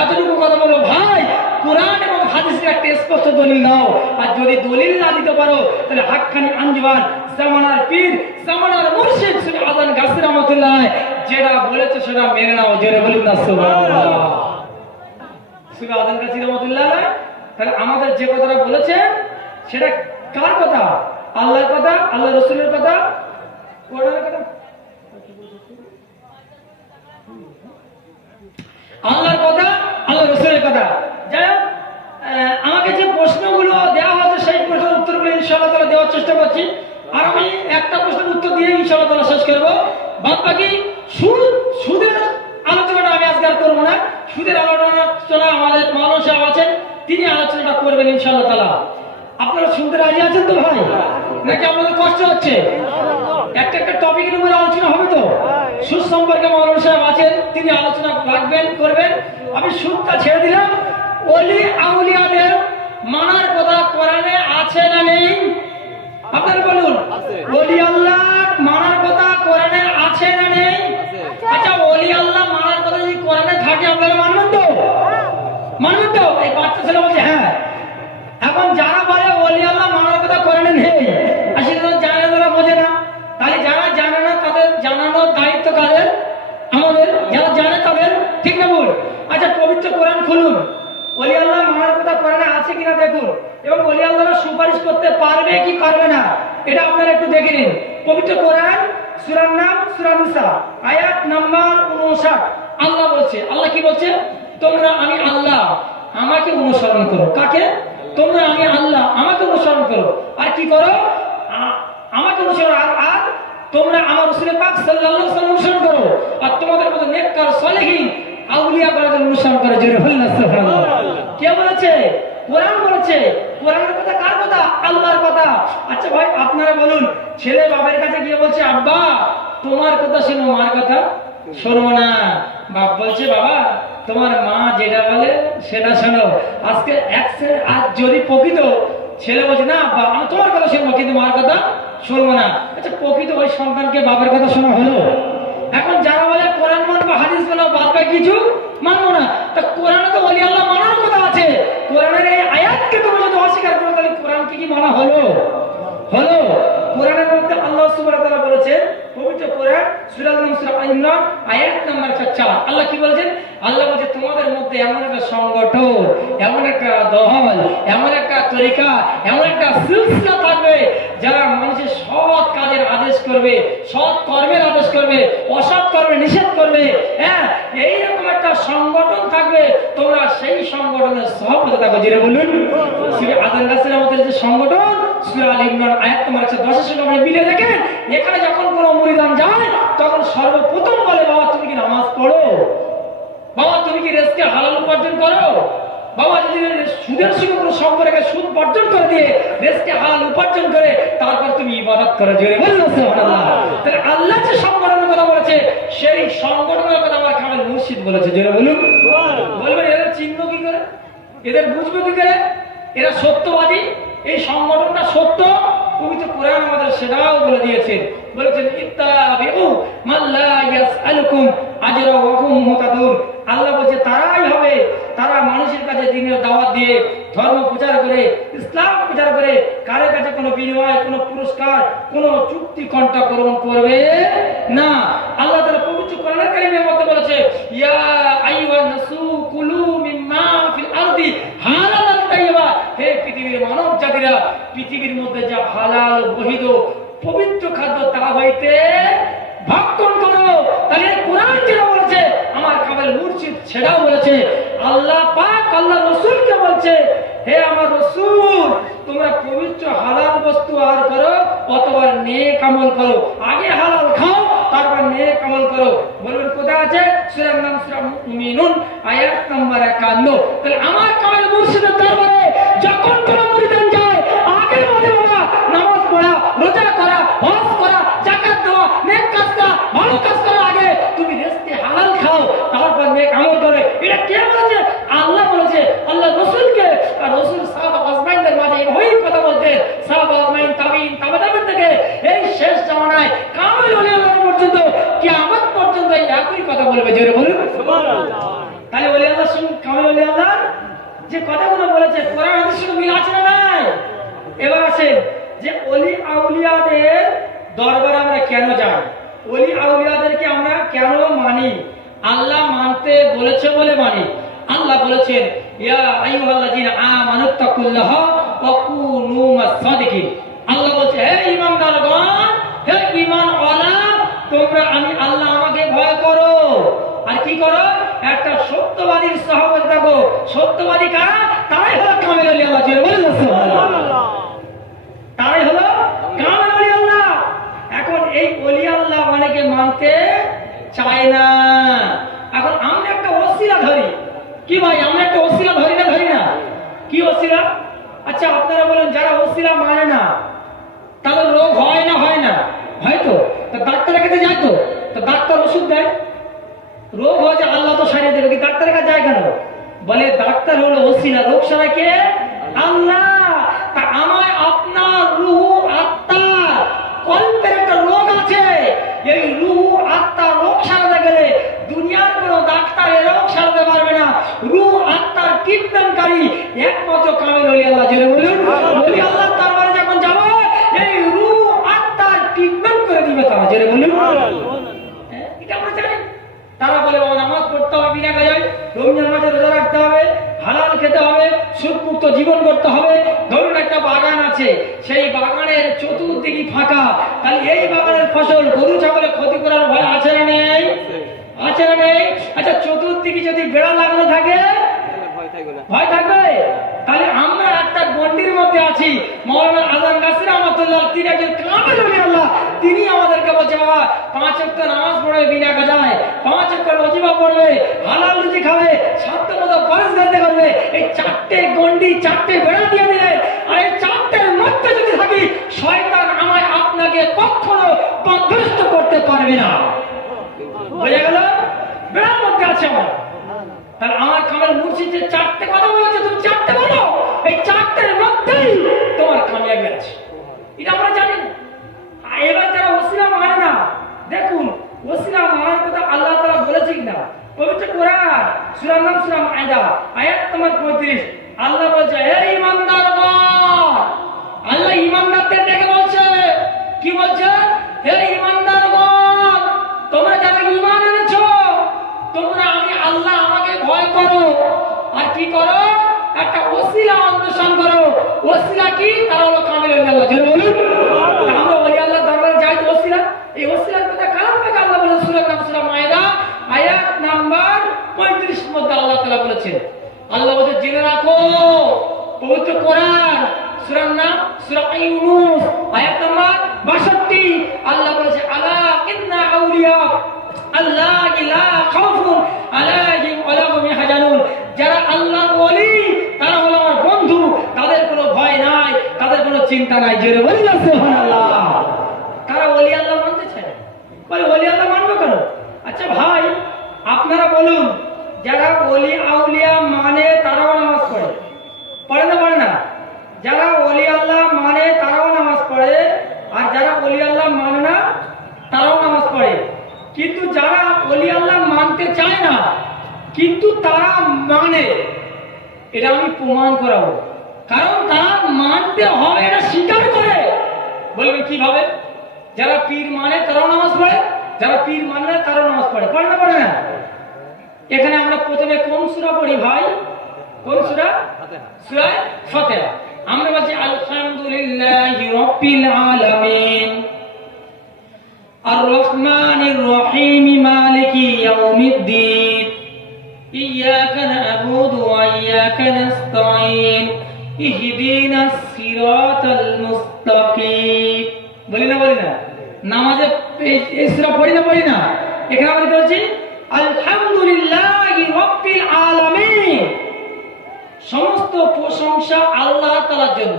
এতটুকু কথা বলবো, ভাই কোরআন এবং হাদিসের একটা স্পষ্ট দলিল দাও। আর যদি দলিল না দিতে পারো, তাহলে হাক্কানি আঞ্জুমান জামানার পীর, জামানার মুর্শিদ সুফি আযান গাছী রাহমাতুল্লাহ যেটা বলেছে সেটা মেনে নাও। যেটা বলে দাও সুবহানাল্লাহ। সুফি আযান গাছী রাহমাতুল্লাহ তাহলে আমাদের যে কথাটা বলেছেন সেটা কার কথা? আল্লাহর কথা, আল্লাহ রাসূলের কথা, কোরআনের কথা, আল্লাহর কথা, আল্লাহ রাসূলের কথা। যাই হোক, আমাকে যে প্রশ্নগুলো দেওয়া হয়েছে সেই প্রশ্নের উত্তরগুলো ইনশাআল্লাহ তাআলা দেওয়ার চেষ্টা করছি। আর আমি একটা প্রশ্নের উত্তর দিয়ে ইনশাআল্লাহ তাআলা শেষ করব। বাকি সুদের আলোচনাটা আমি আজকে আর করবো না। সুদের আলোচনা আমাদের মাওলানা সাহেব আছেন, তিনি আলোচনাটা করবেন ইনশাআল্লাহ তাআলা। আপনারা শুনতে রাজি আছেন তো ভাই, নাকি আপনাদের কষ্ট হচ্ছে? একটা একটা টপিকের উপরে আলোচনা হবে তো। সুদ সম্পর্কে মাওলানা সাহেব আছেন, তিনি আলোচনা রাখবেন, করবেন। আমি সুদটা ছেড়ে দিলাম। ওলি আউলিয়াদের মানার কথা কোরআনে আছে না নেই? আপনারা বলুন, ওলি আল্লাহ মানার কথা কোরআনে আছে না নেই? আচ্ছা, ওলি আল্লাহ মানার কথা যদি কোরআনে থাকে আপনারা মানবেন তো? মানবেন তো? এই বাচ্চা ছেলে বলছে হ্যাঁ। এখন যারা বলে ওলি আল্লাহ মানার কথা কোরআনে নেই, আর সেটা জানে না, বোঝে না, তাহলে যারা জানে না তাদের জানানোর দায়িত্ব কাদের? আমাদের। যারা জানে তাদের, ঠিক না বল? আচ্ছা, পবিত্র কোরআন খুলুন, ওলি আল্লাহ মানার কথা কোরআনে আছে কিনা দেখুন, এবং ওলি আল্লাহরা সুপারিশ করতে পারবে কি পারবে না এটা আপনারা একটু দেখে নিন। পবিত্র কোরআন সূরার নাম সূরা নিসা, আয়াত নাম্বার ৫৯। আল্লাহ বলছে, আল্লাহ কি বলছে? তোমরা আমি আল্লাহ আমাকে অনুসরণ করো। কাকে? তোমরা আমি আল্লাহ আমাকে অনুসরণ করো। আর কি করো? আমাকে অনুসরণ। আর তোমরা আমার রাসূল পাক সাল্লাল্লাহু আলাইহি ওয়াসাল্লাম অনুসরণ করো। আর তোমাদের মতো নেককার সালেহীন আউলিয়া বারাদের অনুসরণ করে। জোরে বলুন সুবহানাল্লাহ। কে বলেছে? কোরআন বলেছে। কোরআনের কথা কার কথা? আল্লাহর কথা। আচ্ছা ভাই, আপনারা বলুন, ছেলে বাবার কাছে গিয়ে বলছে, আব্বা তোমার কথা শোনো, মার কথা শোনো না। বাপ বলছে, বাবা তোমার মা যেটা বলে সেটা শোনো। আজকে আজ যদি প্রকৃত ছেলে বলছে, না আব্বা আমি তোমার কথা শুনবো, কিন্তু মার কথা শুনবো না। আচ্ছা, প্রকৃত ওই সন্তানকে বাবার কথা শোনা হলো? এখন যারা বলে কোরআন মানবো, হাদিস মানবো, বাদ বাকি কিছু মানবো না, তা কোরআনে তো ওলি আল্লাহ মানার কথা আছে। কোরআনের এই আয়াতকে তুমি যদি অস্বীকার করো, তাহলে কোরআন কি মানা হলো? হলো? কোরআনের মধ্যে আল্লাহ সুবহানাহু ওয়া তাআলা বলেছেন, পবিত্র কোরআন সূরা ইমরান আয়াত নাম্বার ৪ আল্লাহ কি বলেছেন? আল্লাহ বলেছে, তোমাদের মধ্যে এমন একটা সংগঠন, এমন একটা দল, এমন একটা তরিকা, এমন একটা সিলসিলা থাকবে যারা মানুষের সৎ কাজের আদেশ করবে, সৎ কর্মের আদেশ করবে, অসৎ কর্মের নিষেধ করবে। হ্যাঁ, এইরকম একটা সংগঠন থাকবে, তোমরা সেই সংগঠনের সভাপতি থাকো। যেটা বলুন, সূরা আযান গাছের আমাদের যে সংগঠন, সূরা আল ইমরান আয়াত নাম্বার ১১০ সঙ্গে আমরা মিলে দেখেন, এখানে যখন কোনো মুরিদান যায় তখন সর্বপ্রথম বলে, বাবা তুমি কি নামাজ পড়ো? বাবা তুমি কি রিজকে হালাল উপার্জন করো? বাবা যদি সুদের সঙ্গে কোনো সম্পর্কে সুদ বর্জন করে দিয়ে রিজকে হালাল উপার্জন করে তারপর তুমি ইবাদত করো। জোরে বলুন সুবহানাল্লাহ। তাহলে আল্লাহ যে সংগঠনের কথা বলেছে, সেই সংগঠনের কথা আমার কামেল মুর্শিদ বলেছে। জোরে বলুন। বলবেন এদের চিহ্ন কি করে, এদের বুঝবো কি করে? এরা সত্যবাদী, এই সংগঠনটা সত্য। পবিত্র কোরআন আমাদের সেটাও বলে দিয়েছেন, বলেছেন ইত্তাবিউ মান লা ইয়াসআলুকুম আজরা ওয়া হুম মুহতাদুন। আল্লাহ বলছে তারাই হবে, তারা মানুষের কাছে দিনের দাওয়াত দিয়ে ধর্ম প্রচার করে, ইসলাম প্রচার করে, কারোর কাছে কোনো বিনিময়, কোনো পুরস্কার, কোনো চুক্তি কন্ট্রাক্ট গ্রহণ করবে না। আল্লাহ তাআলা পবিত্র কোরআনের কারিমের মধ্যে বলেছে, ইয়া আইয়ুহান নাসু কুলু মিম্মা ফিল আরদি হালালান তাইয়্যিবা, হে পৃথিবীর মানব জাতিরা, পৃথিবীর মধ্যে যা হালাল বৈধ পবিত্র খাদ্য তা হইতে ভক্ষণ করো। তাহলে কোরআন যেটা বলেছে, আমার কামেল মুর্শিদ সেটাও বলেছে। আল্লাহ পাক আল্লাহ রাসূলকে বলছে, হে আমার রাসূল, তোমরা পবিত্র হালাল বস্তু আহার করো অথবা নেক আমল করো। আগে হালাল খাও, তারপর নেক আমল করো। বলবেন কোথায় আছে? সূরার নাম সূরা মুমিনুন আয়াত নাম্বার 51। তাহলে আমার কামেল মুর্শিদের দরবারে যখন কোন মুরিদান যায়, আগে বলে বাবা নামাজ পড়া, রোজা করা, হজ করা, যাকাত দেওয়া, নেক কাজ করা, ভালো কাজ করার আগে তুমি রিজকে হালাল খাও, তারপর নেক আমল করে। এটা কে বলেছে? আল্লাহ বলেছে, আল্লাহ রাসূলকে। আর রাসূল সাহাবা আজমাইনদের মাঝে ওই কথা বলতে, সাহাবা আজমাইন, তাবিঈন, তাবেঈন থেকে এই শেষ জামানায় কামেল ওলি আল্লাহ পর্যন্ত, কিয়ামত পর্যন্ত এই একই কথা বলবে। জোরে বলুন সুবহানাল্লাহ। তাহলে ওলি আল্লাহ সঙ্গে কামেল ওলি আল্লাহ যে কথাগুলো বলেছে কোরআন হাদিসের সঙ্গে মিল আছে না নাই? এবার আসেন যে ওলি আউলিয়াদের দরবারে আমরা কেন যাই, ওলি আউলিয়াদেরকে আমরা কেন মানি? আল্লাহ মানতে বলেছে বলে মানি। আল্লাহ বলেছেন, ইয়া আইয়ুহাল্লাযীনা আমানুত্তাকুল্লাহা ওয়া কুনু মাস-সাদিকিন। আল্লাহ বলছে, হে ঈমানদারগণ, হে ঈমানওয়ালা, তোমরা আমি আল্লাহ আমাকে ভয় করো আর কি করো? একটা সত্যবাদীর সহবত থাকো। সত্যবাদী কারা? তারাই হলো কামেল ওলি আল্লাহ। জোরে বলুন সুবহানাল্লাহ। তারাই হলো কামেল ওলি আল্লাহ। এখন এই ওলি আল্লাহ অনেকে মানতে চায় না। এখন আমরা একটা ওসিলা ধরি। কি ভাই, আমরা একটা ওসিলা ধরি না? ধরি না? কি ওসিলা? আচ্ছা আপনারা বলেন, যারা ওসিলা মানে না তাদের রোগ হয় না? হয় না? হয়তো। তো ডাক্তারের কাছে যায়, তো ডাক্তার ওষুধ দেয়, রোগ হয়েছে আল্লাহ তো সারিয়ে দেবে, কি ডাক্তারের কাছে যায় কেন? বলে ডাক্তার হলো ওসিলা, রোগ সারা কে? আল্লাহ। তা আমার আপনার রূহ আত্মা কল্পের একটা রোগ আছে, এই রূহ আত্মা রোগ সারাতে গেলে দুনিয়ার কোনো ডাক্তার এ রোগ সারাতে পারবে না। রূহ আত্মার ট্রিটমেন্টকারী একমাত্র কামেল ওলি আল্লাহ। জোরে বলুন ওলি আল্লাহ দরবারে যখন যাব, এই রূহ আত্মার ট্রিটমেন্ট করে দিবে তারা। জোরে বলুন এটা আমরা জানি। তারা বলে বাবা নামাজ পড়তে হবে বিনা কাজায়, রমজান মাসে রোজা রাখতে হবে, হালাল খেতে হবে, সুখমুক্ত জীবন করতে হবে। ধরুন একটা বাগান আছে, সেই বাগানের চতুর্দিকে ফাঁকা, তাহলে এই বাগানের ফসল গরু ছাগলে ক্ষতি করার ভয় আছে না নেই? আছে না নেই? আচ্ছা চতুর্দিকে যদি বেড়া লাগানো থাকে ভয় থাকবে? তাহলে আমরা একটা গন্ডির মধ্যে আছি। মাওলানা আযম গাছী রাহমাতুল্লাহ, তিনি একজন কামেল ওলি আল্লাহ। তিনি আমাদেরকে বলছে, বাবা 5 ওয়াক্ত নামাজ পড়বে বিনা কাজায়, 5 ওয়াক্ত ওয়াজিবা পড়বে, হালাল রুজি খাবে, সাধ্যমতো পরহেজগারি করবে। এই 4টে গন্ডি, 4টে বেড়া দিয়ে দিলে, আর এই 4টের মধ্যে যদি থাকি, শয়তান আমায় আপনাকে কখনো পথভ্রষ্ট করতে পারবে না। বুঝা গেল? বেড়ার মধ্যে আছে আমরা। তাহলে আমার কামেল মুর্শিদ যে 4টে কথা বলেছে, তুমি 4টে বলো, এই 4টের মধ্যেই তোমার কামিয়াবি আছে। এটা আমরা জানি। এবার যারা ওসিলা মানে না, দেখুন ওসিলা মানার কথা আল্লাহ তাআলা বলেছে কিনা পবিত্র কোরআন সূরা নাম সূরা মাইদা আয়াত নম্বর 35। আল্লাহ বলছে, হে ঈমানদারগণ, আল্লাহ ঈমানদারদের ডেকে বলছে, কি বলছে? হে ঈমানদারগণ, তোমরা যারা ঈমান এনেছো, তোমরা আমি আল্লাহ আমাকে ভয় করো আর কি করো? একটা ওসিলা অন্বেষণ করো। ওসিলা কি? তারা হলো কামেল ওলি আল্লাহ। জোরে বলুন। আমরা ওলি আল্লাহ দরবারে যাই তো ওসিলা, এই ওসিলার কথা কালাম থেকে আল্লাহ বলেন সূরা নাম সূরা মাইদা আয়াত নাম্বার 35 মধ্যে আল্লাহ তাআলা বলেছেন, আল্লাহ বলেছে জেনে রাখো, পবিত্র কোরআন সূরার নাম সূরা ইউনূস আয়াত নাম্বার 62। আল্লাহ বলেছে, আলা ইন্না আউলিয়া আল্লাহ লা খাউফুন আলাইহিম ওয়া লা হুম ইয়াহজানুন। যারা আল্লাহর ওলি, তারা হলো আমার বন্ধু, তাদের কোনো ভয় নাই, তাদের কোনো চিন্তা নাই। জোরে বলুন সুবহানাল্লাহ। তারা ওলি আল্লাহ মানতে চায় না, বলে ওলি আল্লাহ মানবো কেন? আচ্ছা ভাই আপনারা বলুন, যারা ওলি আউলিয়া মানে তারাও নামাজ পড়ে, পড়ে না পড়ে না? যারা ওলি আল্লাহ মানে তারাও নামাজ পড়ে, আর যারা ওলি আল্লাহ মানে না তারাও নামাজ পড়ে। কিন্তু যারা ওলি আল্লাহ মানতে চায় না, কিন্তু তারা মানে, এটা আমি প্রমাণ করাবো, কারণ তারা মানতে হবে এটা স্বীকার করে। বলবেন কিভাবে? যারা পীর মানে তারাও নামাজ পড়ে, যারা পীর মানে না তারাও নামাজ পড়ে, পড়ে না পড়ে না? এখানে আমরা প্রথমে কোন সূরা পড়ি ভাই? কোন সূরা? সূরা ফাতিহা। আমরা বলছি আলহামদুলিল্লাহি রাব্বিল আলামিন আর রহমানির রহিম মালিকি ইয়াউমিদ্দিন ইয়াকা না'বুদু ওয়া ইয়াকা নাস্তাঈন ইহদিনাস সিরাতাল মুস্তাকিম। বলি না বলি না? নামাজে এই সূরা পড়ি না পড়ি না? এখানে আমরা কি বলছি? আলহামদুলিল্লাহি রাব্বিল আলামিন। সমস্ত প্রশংসা আল্লাহ তাআলার জন্য।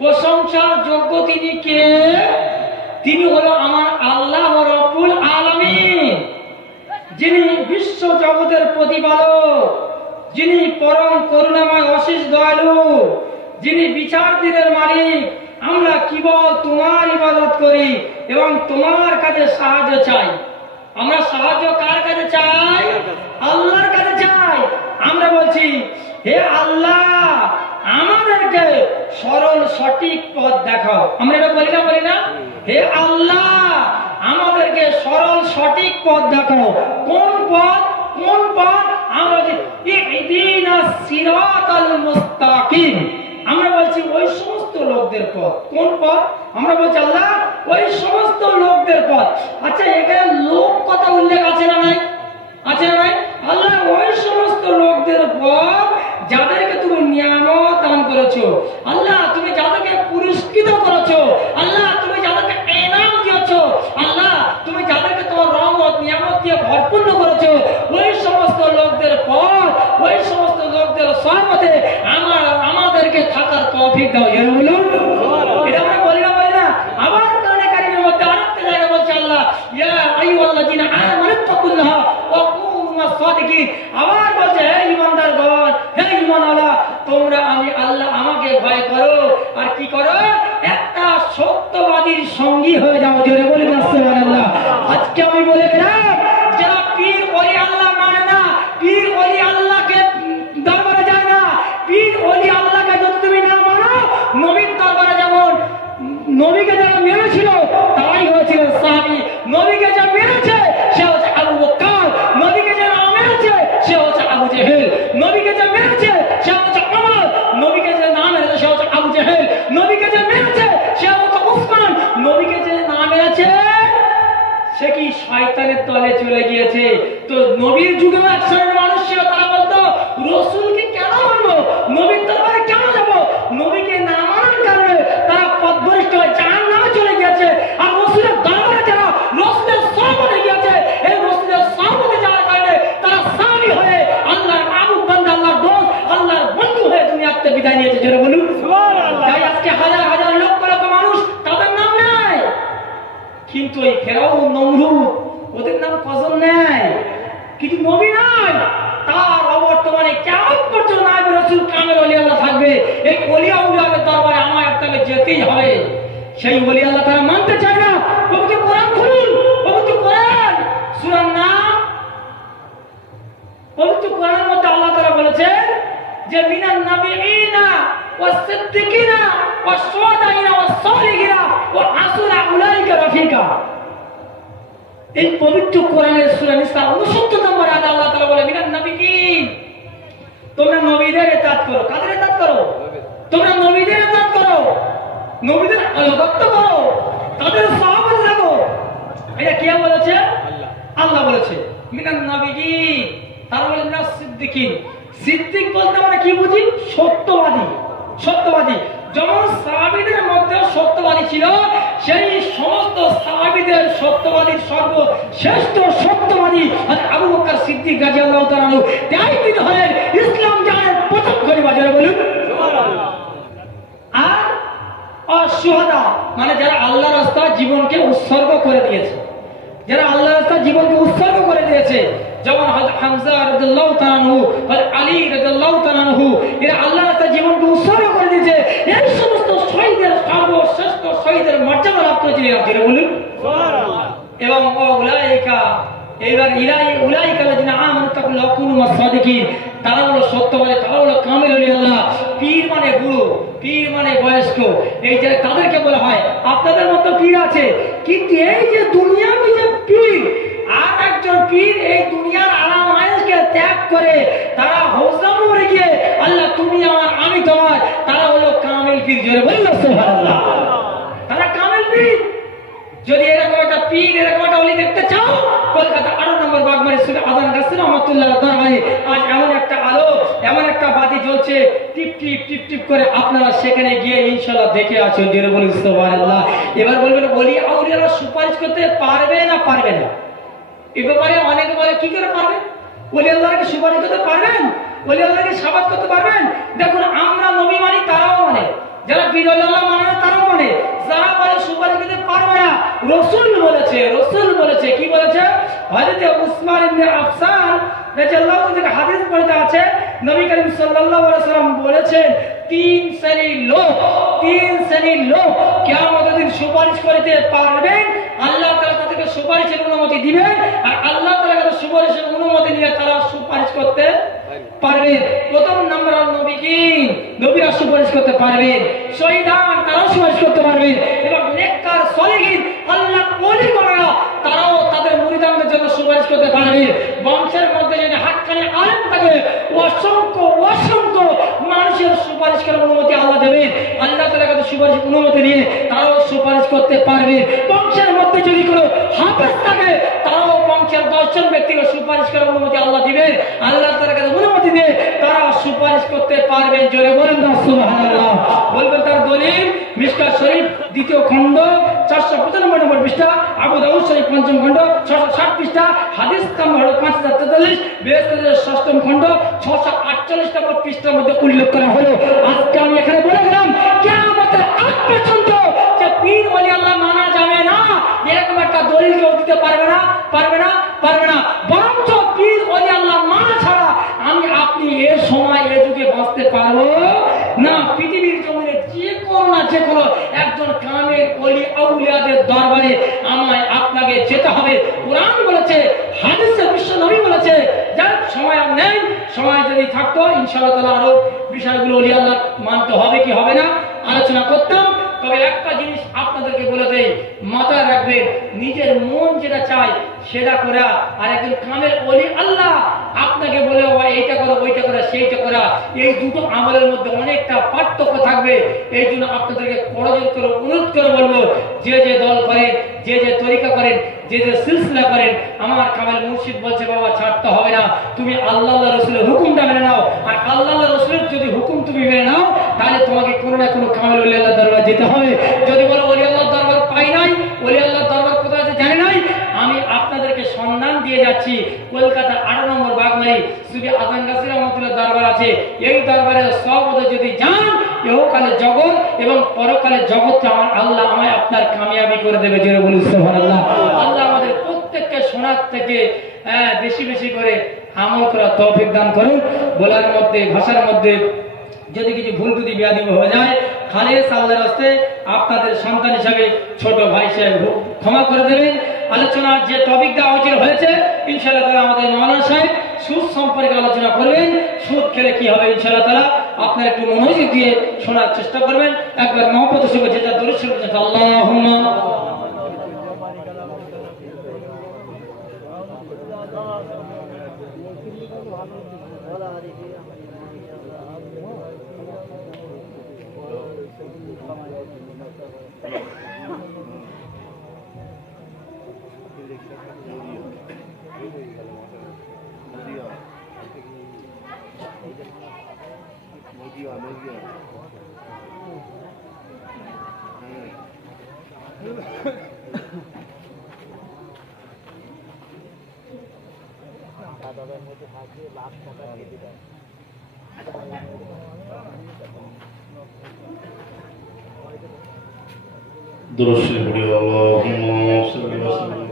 প্রশংসার যোগ্য তিনি কে? তিনি হলো আমার আল্লাহ রাব্বুল আলামিন, যিনি বিশ্ব জগতের প্রতিপালক, যিনি পরম করুণাময় অশেষ দয়ালু, যিনি বিচার দিনের মালিক। আমরা কেবল তোমার ইবাদত করি এবং তোমার কাছে সাহায্য চাই। আমরা সাহায্য কার কাছে চাই? আল্লাহর কাছে চাই। আমরা বলছি, হে আল্লাহ, আমাদেরকে সরল সঠিক পথ দেখাও। আমরা এটা বলি না বলি না? হে আল্লাহ, আমাদেরকে সরল সঠিক পথ দেখাও। কোন পথ? কোন পথ? আমরা বলছি ইহদিনাস সিরাতাল মুস্তাকিম। আমরা বলছি ওই সমস্ত লোকদের পথ। কোন পথ? আমরা বলছি আল্লাহ ওই সমস্ত লোকদের পথ। আচ্ছা, এখানে লোক কথা উল্লেখ আছে না নাই? আছে না নাই? আল্লাহ ওই সমস্ত লোকদের পথ যাদেরকে তুমি নিয়ামত দান করেছো, আল্লাহ তুমি যাদেরকে পুরস্কৃত করেছো, আল্লাহ তুমি যাদেরকে ইনাম দিয়েছো, আল্লাহ তুমি যাদেরকে তোমার রহমত নিয়ামত দিয়ে ভরপুর করেছো, ওই সমস্ত লোকদের পথ, ওই সমস্ত লোকদের সহমতে আমাদেরকে থাকার তৌফিক দাও। এর বলুন, এটা আমরা বলি না বলি না? আবার কোরআনে কারীমের মধ্যে আরেকটা জায়গায় বলছে আল্লাহ, ইয়া আইয়ুহাল্লাযিনা আমানু তাকুল্লাহা ওয়া কুনু মাস সাদিকিন। আবার বলছে, হে ঈমানদারগণ, হে ঈমানওয়ালা, তোমরা আমি আল্লাহ আমাকে ভয় করো আর কি করো? একটা সত্যবাদীর সঙ্গী হয়ে যাও। জোরে বলে সুবহানাল্লাহ। আজকে আমি বলে দিলাম, যারা পীর ওলি আল্লাহ মানে না, পীর ওলি আল্লাহকে দরবারে যায় না, পীর ওলি আল্লাহকে যদি তুমি না মানো, নবীর দরবারে যেমন নবীকে যারা মেরেছিল তারাই হয়েছিল সাহাবী। নবীকে যা মেরেছে সে হচ্ছে আবু বকর, নবীকে যা না মেরেছে সে হচ্ছে আবু জেহেল, নবীকে যা মেরেছে সে হচ্ছে ওমর, নবীকে যা না মেরেছে সে হচ্ছে আবু জেহেল, নবীকে যা মেরেছে সে হচ্ছে উসমান, নবীকে যা না মেরেছে সে কি শয়তানের তলে চলে গিয়েছে। তো নবীর যুগে এক শ্রেণীর মানুষ ছিল, তারা বলতো রাসূলকে কেন মানবো, নবীর দরবারে কেন যাব? নবীকে না মানার কারণে তারা পথভ্রষ্ট হয়ে জাহান্নামে চলে গিয়েছে। আর রাসূলের দরবারে যারা রাসূলের সহবতে গিয়েছে, এই রাসূলের সহবতে যাওয়ার কারণে তারা সাহাবী হয়ে আল্লাহর মাহবুব বান্দা, আল্লাহর দোস্ত, আল্লাহর বন্ধু হয়ে দুনিয়াতে বিদায় নিয়েছে। যারা বলুন সুবহানাল্লাহ। তাই আজকে হাজার হাজার লক্ষ লক্ষ মানুষ তাদের নাম নেয়, কিন্তু এই ফেরাউন নমরুদ ওদের নাম কসম নেয়, কিন্তু নবী নাই। তার অবর্তমানে কিয়ামত পর্যন্ত নায়েবে রাসূল কামেল ওলি আল্লাহ থাকবে। এই ওলি আউলিয়াদের দরবারে আমার আপনাকে যেতেই হবে। সেই ওলি আল্লাহ তারা মানতে চায় না। পবিত্র কোরআন খুলুন, পবিত্র কোরআন, সূরার নাম, পবিত্র কোরআনের মধ্যে আল্লাহ তাআলা বলেছেন যে মিনান নাবিয়িনা ওয়াস সিদ্দিকিনা ওয়াস শুহাদাইনা ওয়াস সালিহিনা ওয়া হাসুনা উলাইকা রাফিকা। এই পবিত্র কোরআনের সূরা নিসা 69 নম্বর আয়াতে আল্লাহ তাআলা বলে, মিনান নাবিয়িন, তোমরা নবীদের ইতাআত করো। কাদের ইতাআত করো? তোমরা নবীদের ইতাআত করো, নবীদের আনুগত্য করো, তাদের সাহাবা লাগো। এটা কে বলেছে? আল্লাহ বলেছে। মিনান নাবিয়িন, তারা বলেন না সিদ্দিকিন। সিদ্দিক বলতে আমরা কি বুঝি? সত্যবাদী। সত্যবাদী যেমন সাহাবীদের মধ্যে সত্যবাদী ছিল, সেই সমস্ত সাহাবীদের সত্যবাদীর সর্বশ্রেষ্ঠ সত্যবাদী আবু বকর সিদ্দিক রাদিয়াল্লাহু তাআলা আনহু। তাই তিনি হলেন ইসলাম জানের প্রথম খলিফা। যারা বলুন সুবহানাল্লাহ। আর শুহাদা মানে যারা আল্লাহর রাস্তায় জীবনকে উৎসর্গ করে দিয়েছে, যারা আল্লাহর রাস্তায় জীবনকে উৎসর্গ করে দিয়েছে, যেমন হযরত হামজা রাদিয়াল্লাহু তাআলা আনহু, হযরত আলী রাদিয়াল্লাহু তাআলা আনহু, এরা আল্লাহর রাস্তায় জীবনকে উৎসর্গ করে দিয়েছে। এই সমস্ত শহীদের সর্বশ্রেষ্ঠ শহীদের মর্যাদা লাভ করেছিল। যারা বলুন সুবহানাল্লাহ। এবং উলাইকা এইবার উলাই কালাযিনা আমানু তাকুল্লাহ কুনু মাস-সাদিকিন, তারা হলো সত্যবাদী, তারা হলো কামিল ওলি আল্লাহ। পীর মানে বুড়ো, পীর মানে বয়স্ক, এই যে তাদেরকে বলা হয় আপনাদের মতো পীর আছে, কিন্তু এই যে দুনিয়াবি যে পীর, আর একজন পীর এই দুনিয়ার আরাম আয়েশকে ত্যাগ করে তারা হৌসলা মরে গিয়ে আল্লাহ তুমি আমার আমি তোমার, তারা হলো কামিল পীর। জোরে বলুন সুবহানাল্লাহ। তারা কামিল পীর। যদি এরকম একটা পীর, এরকম একটা ওলি দেখতে চাও, কলকাতা 8 নম্বর বাগমারি সুরে আযান গাছী রহমাতুল্লাহ দরবারে আজ এমন একটা আলো, এমন একটা বাতি জ্বলছে, টিপ টিপ টিপ টিপ করে, আপনারা সেখানে গিয়ে ইনশাআল্লাহ দেখে আসুন। জোরে বলুন সুবহানাল্লাহ। এবার বলবেন ওলি আউলিয়ারা সুপারিশ করতে পারবে না পারবে না? এই ব্যাপারে অনেকে বলে কি করে পারবেন? ওলি আল্লাহকে সুপারিশ করতে পারবেন? ওলি আল্লাহকে শাবাত করতে পারবেন? দেখুন আমরা নবী মানি, তারাও মানে, যারা পীর ওলি আল্লাহ মানে না তারাও মানে, যারা বলে সুপারিশ করতে পারবে না, রাসূল বলেছে কি বলেছে? হযরত উসমান ইবনে আফসান রাদিয়াল্লাহু তাআলা থেকে হাদিস বলতে আছে, নবী করিম সাল্লাল্লাহু আলাইহি ওয়াসাল্লাম বলেছেন তিন শ্রেণীর লোক কিয়ামতের দিন সুপারিশ করতে পারবেন, আল্লাহ তাআলা তাদেরকে সুপারিশের অনুমতি দিবেন, আর আল্লাহ তাআলা তাদের সুপারিশের অনুমতি নিয়ে তারা সুপারিশ করতে পারবে। প্রথম নাম্বার হল নবীরা সুপারিশ করতে পারবেন, শহীদান তারাও সুপারিশ করতে পারবেন, এবং নেককার সলিহিন আল্লাহর ওলিগণরা তারাও তাদের মুরিদানদের জন্য সুপারিশ করতে পারবে। বংশের মধ্যে যদি হাক্কানি আলেম থাকে, অসংখ্য মানুষের সুপারিশ করার অনুমতি আল্লাহ দেবেন, আল্লাহ তাআলা তাদের সুপারিশের অনুমতি নিয়ে তারাও সুপারিশ করতে পারবে। বংশের মধ্যে যদি কোনো হাফেজ থাকে, তারাও বংশের 10 জন ব্যক্তিকে সুপারিশ করার অনুমতি আল্লাহ দিবেন, আল্লাহ তাআলা তাদের অনুমতি দিয়ে তারা সুপারিশ করতে পারবে। জোরে বলেন না সুবহানাল্লাহ। বলবেন তার দলিল মিশকাত শরীফ 2য় খণ্ড 495 নম্বর পৃষ্ঠা, আবু দাউদ শরীফ 5ম খণ্ড 660 পৃষ্ঠা, হাদিস নম্বর হলো 5043, বেহেশতের 6ম খণ্ড 648 নম্বর পৃষ্ঠার মধ্যে উল্লেখ করা হলো। আজকে আমি এখানে বলে গেলাম কিয়ামতের আগ পর্যন্ত যে পীর ওলি আল্লাহ মানা যাবে না, এরকম একটা দলিল কেউ দিতে পারবে না। বরঞ্চ পীর ওলি আল্লাহ মানা ছাড়া আমি আপনি এ সময় এ যুগে বাঁচতে পারবো না। পৃথিবীর জমিনে যে কোনো একজন কামেল ওলি আউলিয়াদের দরবারে আমায় আপনাকে যেতে হবে। কোরআন বলেছে, হাদিসে বিশ্ব নবী বলেছে। যার সময় আর নেই, সময় যদি থাকতো ইনশাআল্লাহ তাআলা আরো বিষয়গুলো ওলি আল্লাহ মানতে হবে কি হবে না আলোচনা করতাম। তবে একটা জিনিস আপনাদেরকে বলে দেই, মাথায় রাখবেন, নিজের মন যেটা চায় সেটা করা, আর একজন কামেল ওলি আল্লাহ আপনাকে বলে এইটা করো, ওইটা করো, সেইটা করা, এই দুটো আমলের মধ্যে অনেকটা পার্থক্য থাকবে। এই জন্য আপনাদেরকে করজোর করে অনুরোধ করে বলবো, যে দল করেন, যে তরিকা করেন, যে সিলসিলা করেন, আমার কামেল মুর্শিদ বলছে বাবা ছাড়তে হবে না, তুমি আল্লাহ রাসূলের হুকুমটা মেনে নাও। আর আল্লাহ রাসূলের যদি হুকুম তুমি মেনে নাও, তাহলে তোমাকে কোনো না কোনো কামেল ওলি আল্লাহ দরবার যেতে হবে। যদি বলো ওলি আল্লাহ দরবার পাই নাই, ওলি আল্লাহ দরবার কোথায় আছে জানি নাই, আমি আপনাদেরকে সন্ধান দিয়ে যাচ্ছি। কলকাতা 8 নম্বর বাগমারি সুবি আযান গাছী রহমাতুল্লাহ দরবার আছে। এই দরবারে সবদে যদি যান, ইহকালে জগৎ এবং পরকালে জগৎকে আমার আল্লাহ আমায় আপনার কামিয়াবি করে দেবে। জোরে বলুন সুবহানাল্লাহ। আল্লাহ আমাদের প্রত্যেককে শোনার থেকে বেশি করে আমল করার তৌফিক দান করুন। বলার মধ্যে, ভাষার মধ্যে যদি কিছু ভুল ত্রুটি বেয়াদবি হয়ে যায়, খালেস আল্লাহর রাস্তায় আপনাদের সন্তান হিসাবে ছোট ভাই সাহেব ক্ষমা করে দেবেন। আলোচনার যে টপিক দেওয়া হয়েছে ইনশাআল্লাহ তাআলা আমাদের মাওলানা সাহেব সুদ সম্পর্কে আলোচনা করবেন। সুদ খেলে কি হবে ইনশাআল্লাহ তাআলা আপনারা একটু মনোযোগ দিয়ে শোনার চেষ্টা করবেন। একবার মহব্বতের সঙ্গে যেটা দরুদ শরীফ পড়েন, আল্লাহুম্মা درست پڑھی اللهم صل وسلم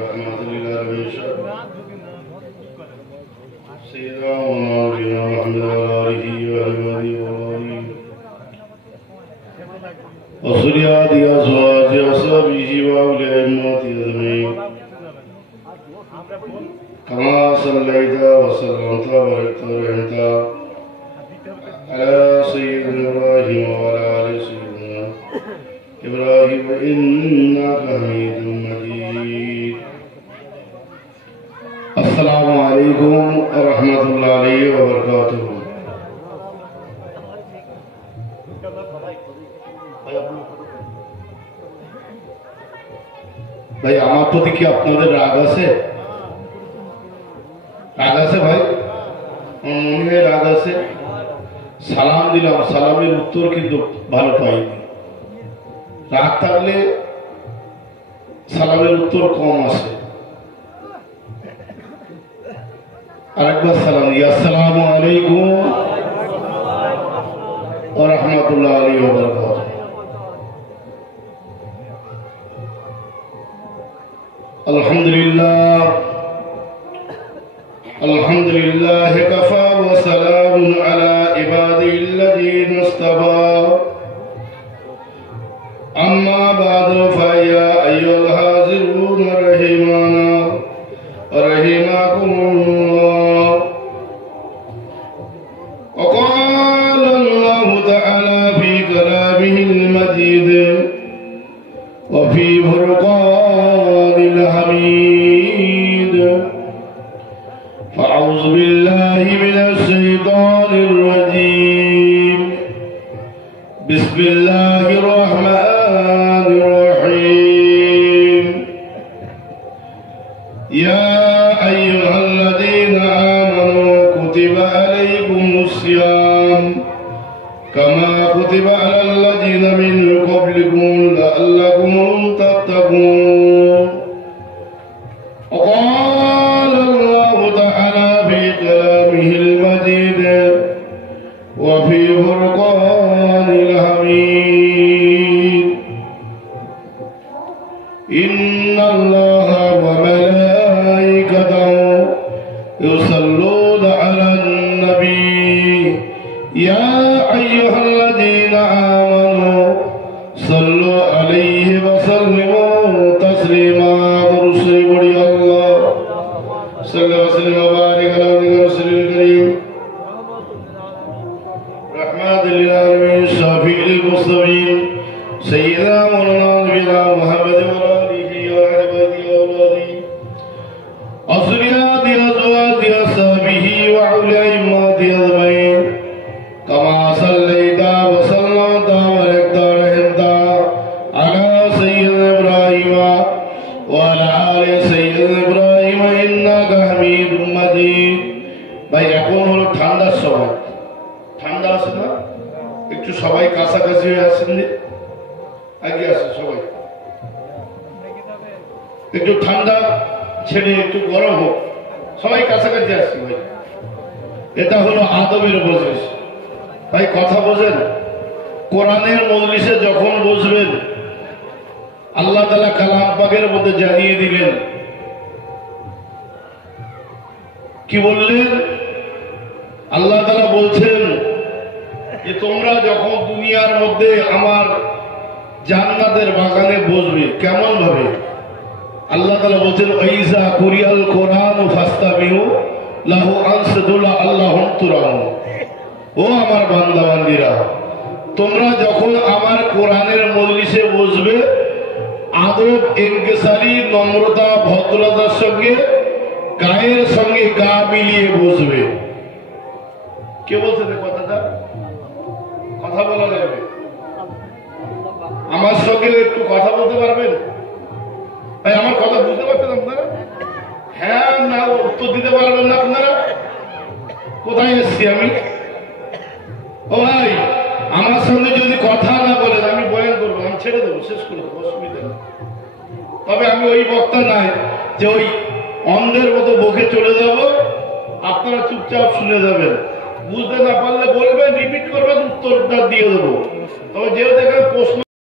رحمت للعالمین سیدنا ونبینا محمد وعلى آله وصحبه وسلم وذريات أزواج أصحابه وأولياء أمته أجمعين كما صليت وسلمت وباركت ورحمت على سيدنا إبراهيم وعلى آل سيدنا إبراهيم إنك حميد مجيد السلام عليكم ورحمة الله وبركاته ভাই আমার প্রতি কি আপনাদের রাগ আছে? রাগ আছে ভাই? মনে রাগ আছে? সালাম দিলাম, সালামের উত্তর কিন্তু ভালো পাইনি। রাগ থাকলে সালামের উত্তর কম আসে। আরেকবার সালাম দিই, আসসালামু আলাইকুম ওয়া রাহমাতুল্লাহি ওয়া বারাকাতুহু। আলহামদুলিল্লাহ আলহামদুলিল্লাহ কাফা ওয়া সালামুন আলা ইবাদিল্লাযীনা ইসতাফা আম্মা বা'দু ফায়া আইয়ুল হাযিরুন রাহিমানা রাহিমাকুমুল্লাহ وقال الله تعالى في كلامه المجيد وفي فرقان الحميد فأعوذ بالله من الشيطان الرجيم بسم الله الرحمن الرحيم يا أيها الذين آمنوا كتب عليكم الصيام كما كتب على الذين من قبلكم لعلكم تتقون وقال الله تعالى في كلامه المجيد وفي فرقان الحميد إن الله وملائكته يصلون على النبي يا أيها الذين آمنوا صلوا عليه وسلموا تسليما ورسل بڑی الله صلى الله وسلم وبارك على رسول الكريم رحمة للعالمين شافع المسلمين سيدنا مولانا نبينا محمد وآله وصحبه وأولاده أزريات أزواج أصحابه وأولياء أمته أجمعين كما صليت وسلمت وباركت ورحمت على سيدنا إبراهيم وعلى آل سيدنا إبراهيم إنك حميد مجيد ভাই এখন হলো ঠান্ডার সময়, ঠান্ডা আছে না? একটু সবাই কাছাকাছি হয়ে আসেন, আগে আসে সবাই, একটু ঠান্ডা ছেড়ে একটু গরম হোক, সবাই কাছাকাছি আসছে ভাই। এটা হলো আদবের মজলিস ভাই, কথা বোঝেন? কোরআনের মজলিসে যখন বসবেন আল্লাহ তাআলা কালাম পাকের মধ্যে জানিয়ে দিলেন, কি বললেন? আল্লাহ তাআলা বলছেন যে তোমরা যখন দুনিয়ার মধ্যে আমার জান্নাতের বাগানে বসবে, কেমন ভাবে? আল্লাহ তাআলা বলছেন ওয়াইজা কুরিয়াল কোরআন ফাস্তামিউ লাহু আনসিতু লাআল্লাহুম তুরহামুন। ও আমার বান্দা বান্দীরা, তোমরা যখন আমার কোরআনের মজলিসে বসবে আদব, ইনকিসারি, নম্রতা, ভদ্রতার সঙ্গে গায়ের সঙ্গে গা মিলিয়ে বসবে। কে বলছেন এই কথাটা? কথা বলা লাগবে। আমার সঙ্গে একটু কথা বলতে পারবেন ভাই? আমার কথা বুঝতে পারছেন আপনারা? হ্যাঁ না উত্তর দিতে পারবেন না আপনারা? কোথায় এসছি আমি? ও ভাই, আমার সঙ্গে যদি কথা না বলেন আমি বয়ান করবো, আমি ছেড়ে দেবো, শেষ করে দেবো, অসুবিধা নেই। তবে আমি ওই বক্তা নাই যে ওই অন্ধের মতো বকে চলে যাব, আপনারা চুপচাপ শুনে যাবেন। বুঝতে না পারলে বলবেন, রিপিট করবেন, উত্তরটা দিয়ে দেবো। তবে যেহেতু এখানে প্রশ্ন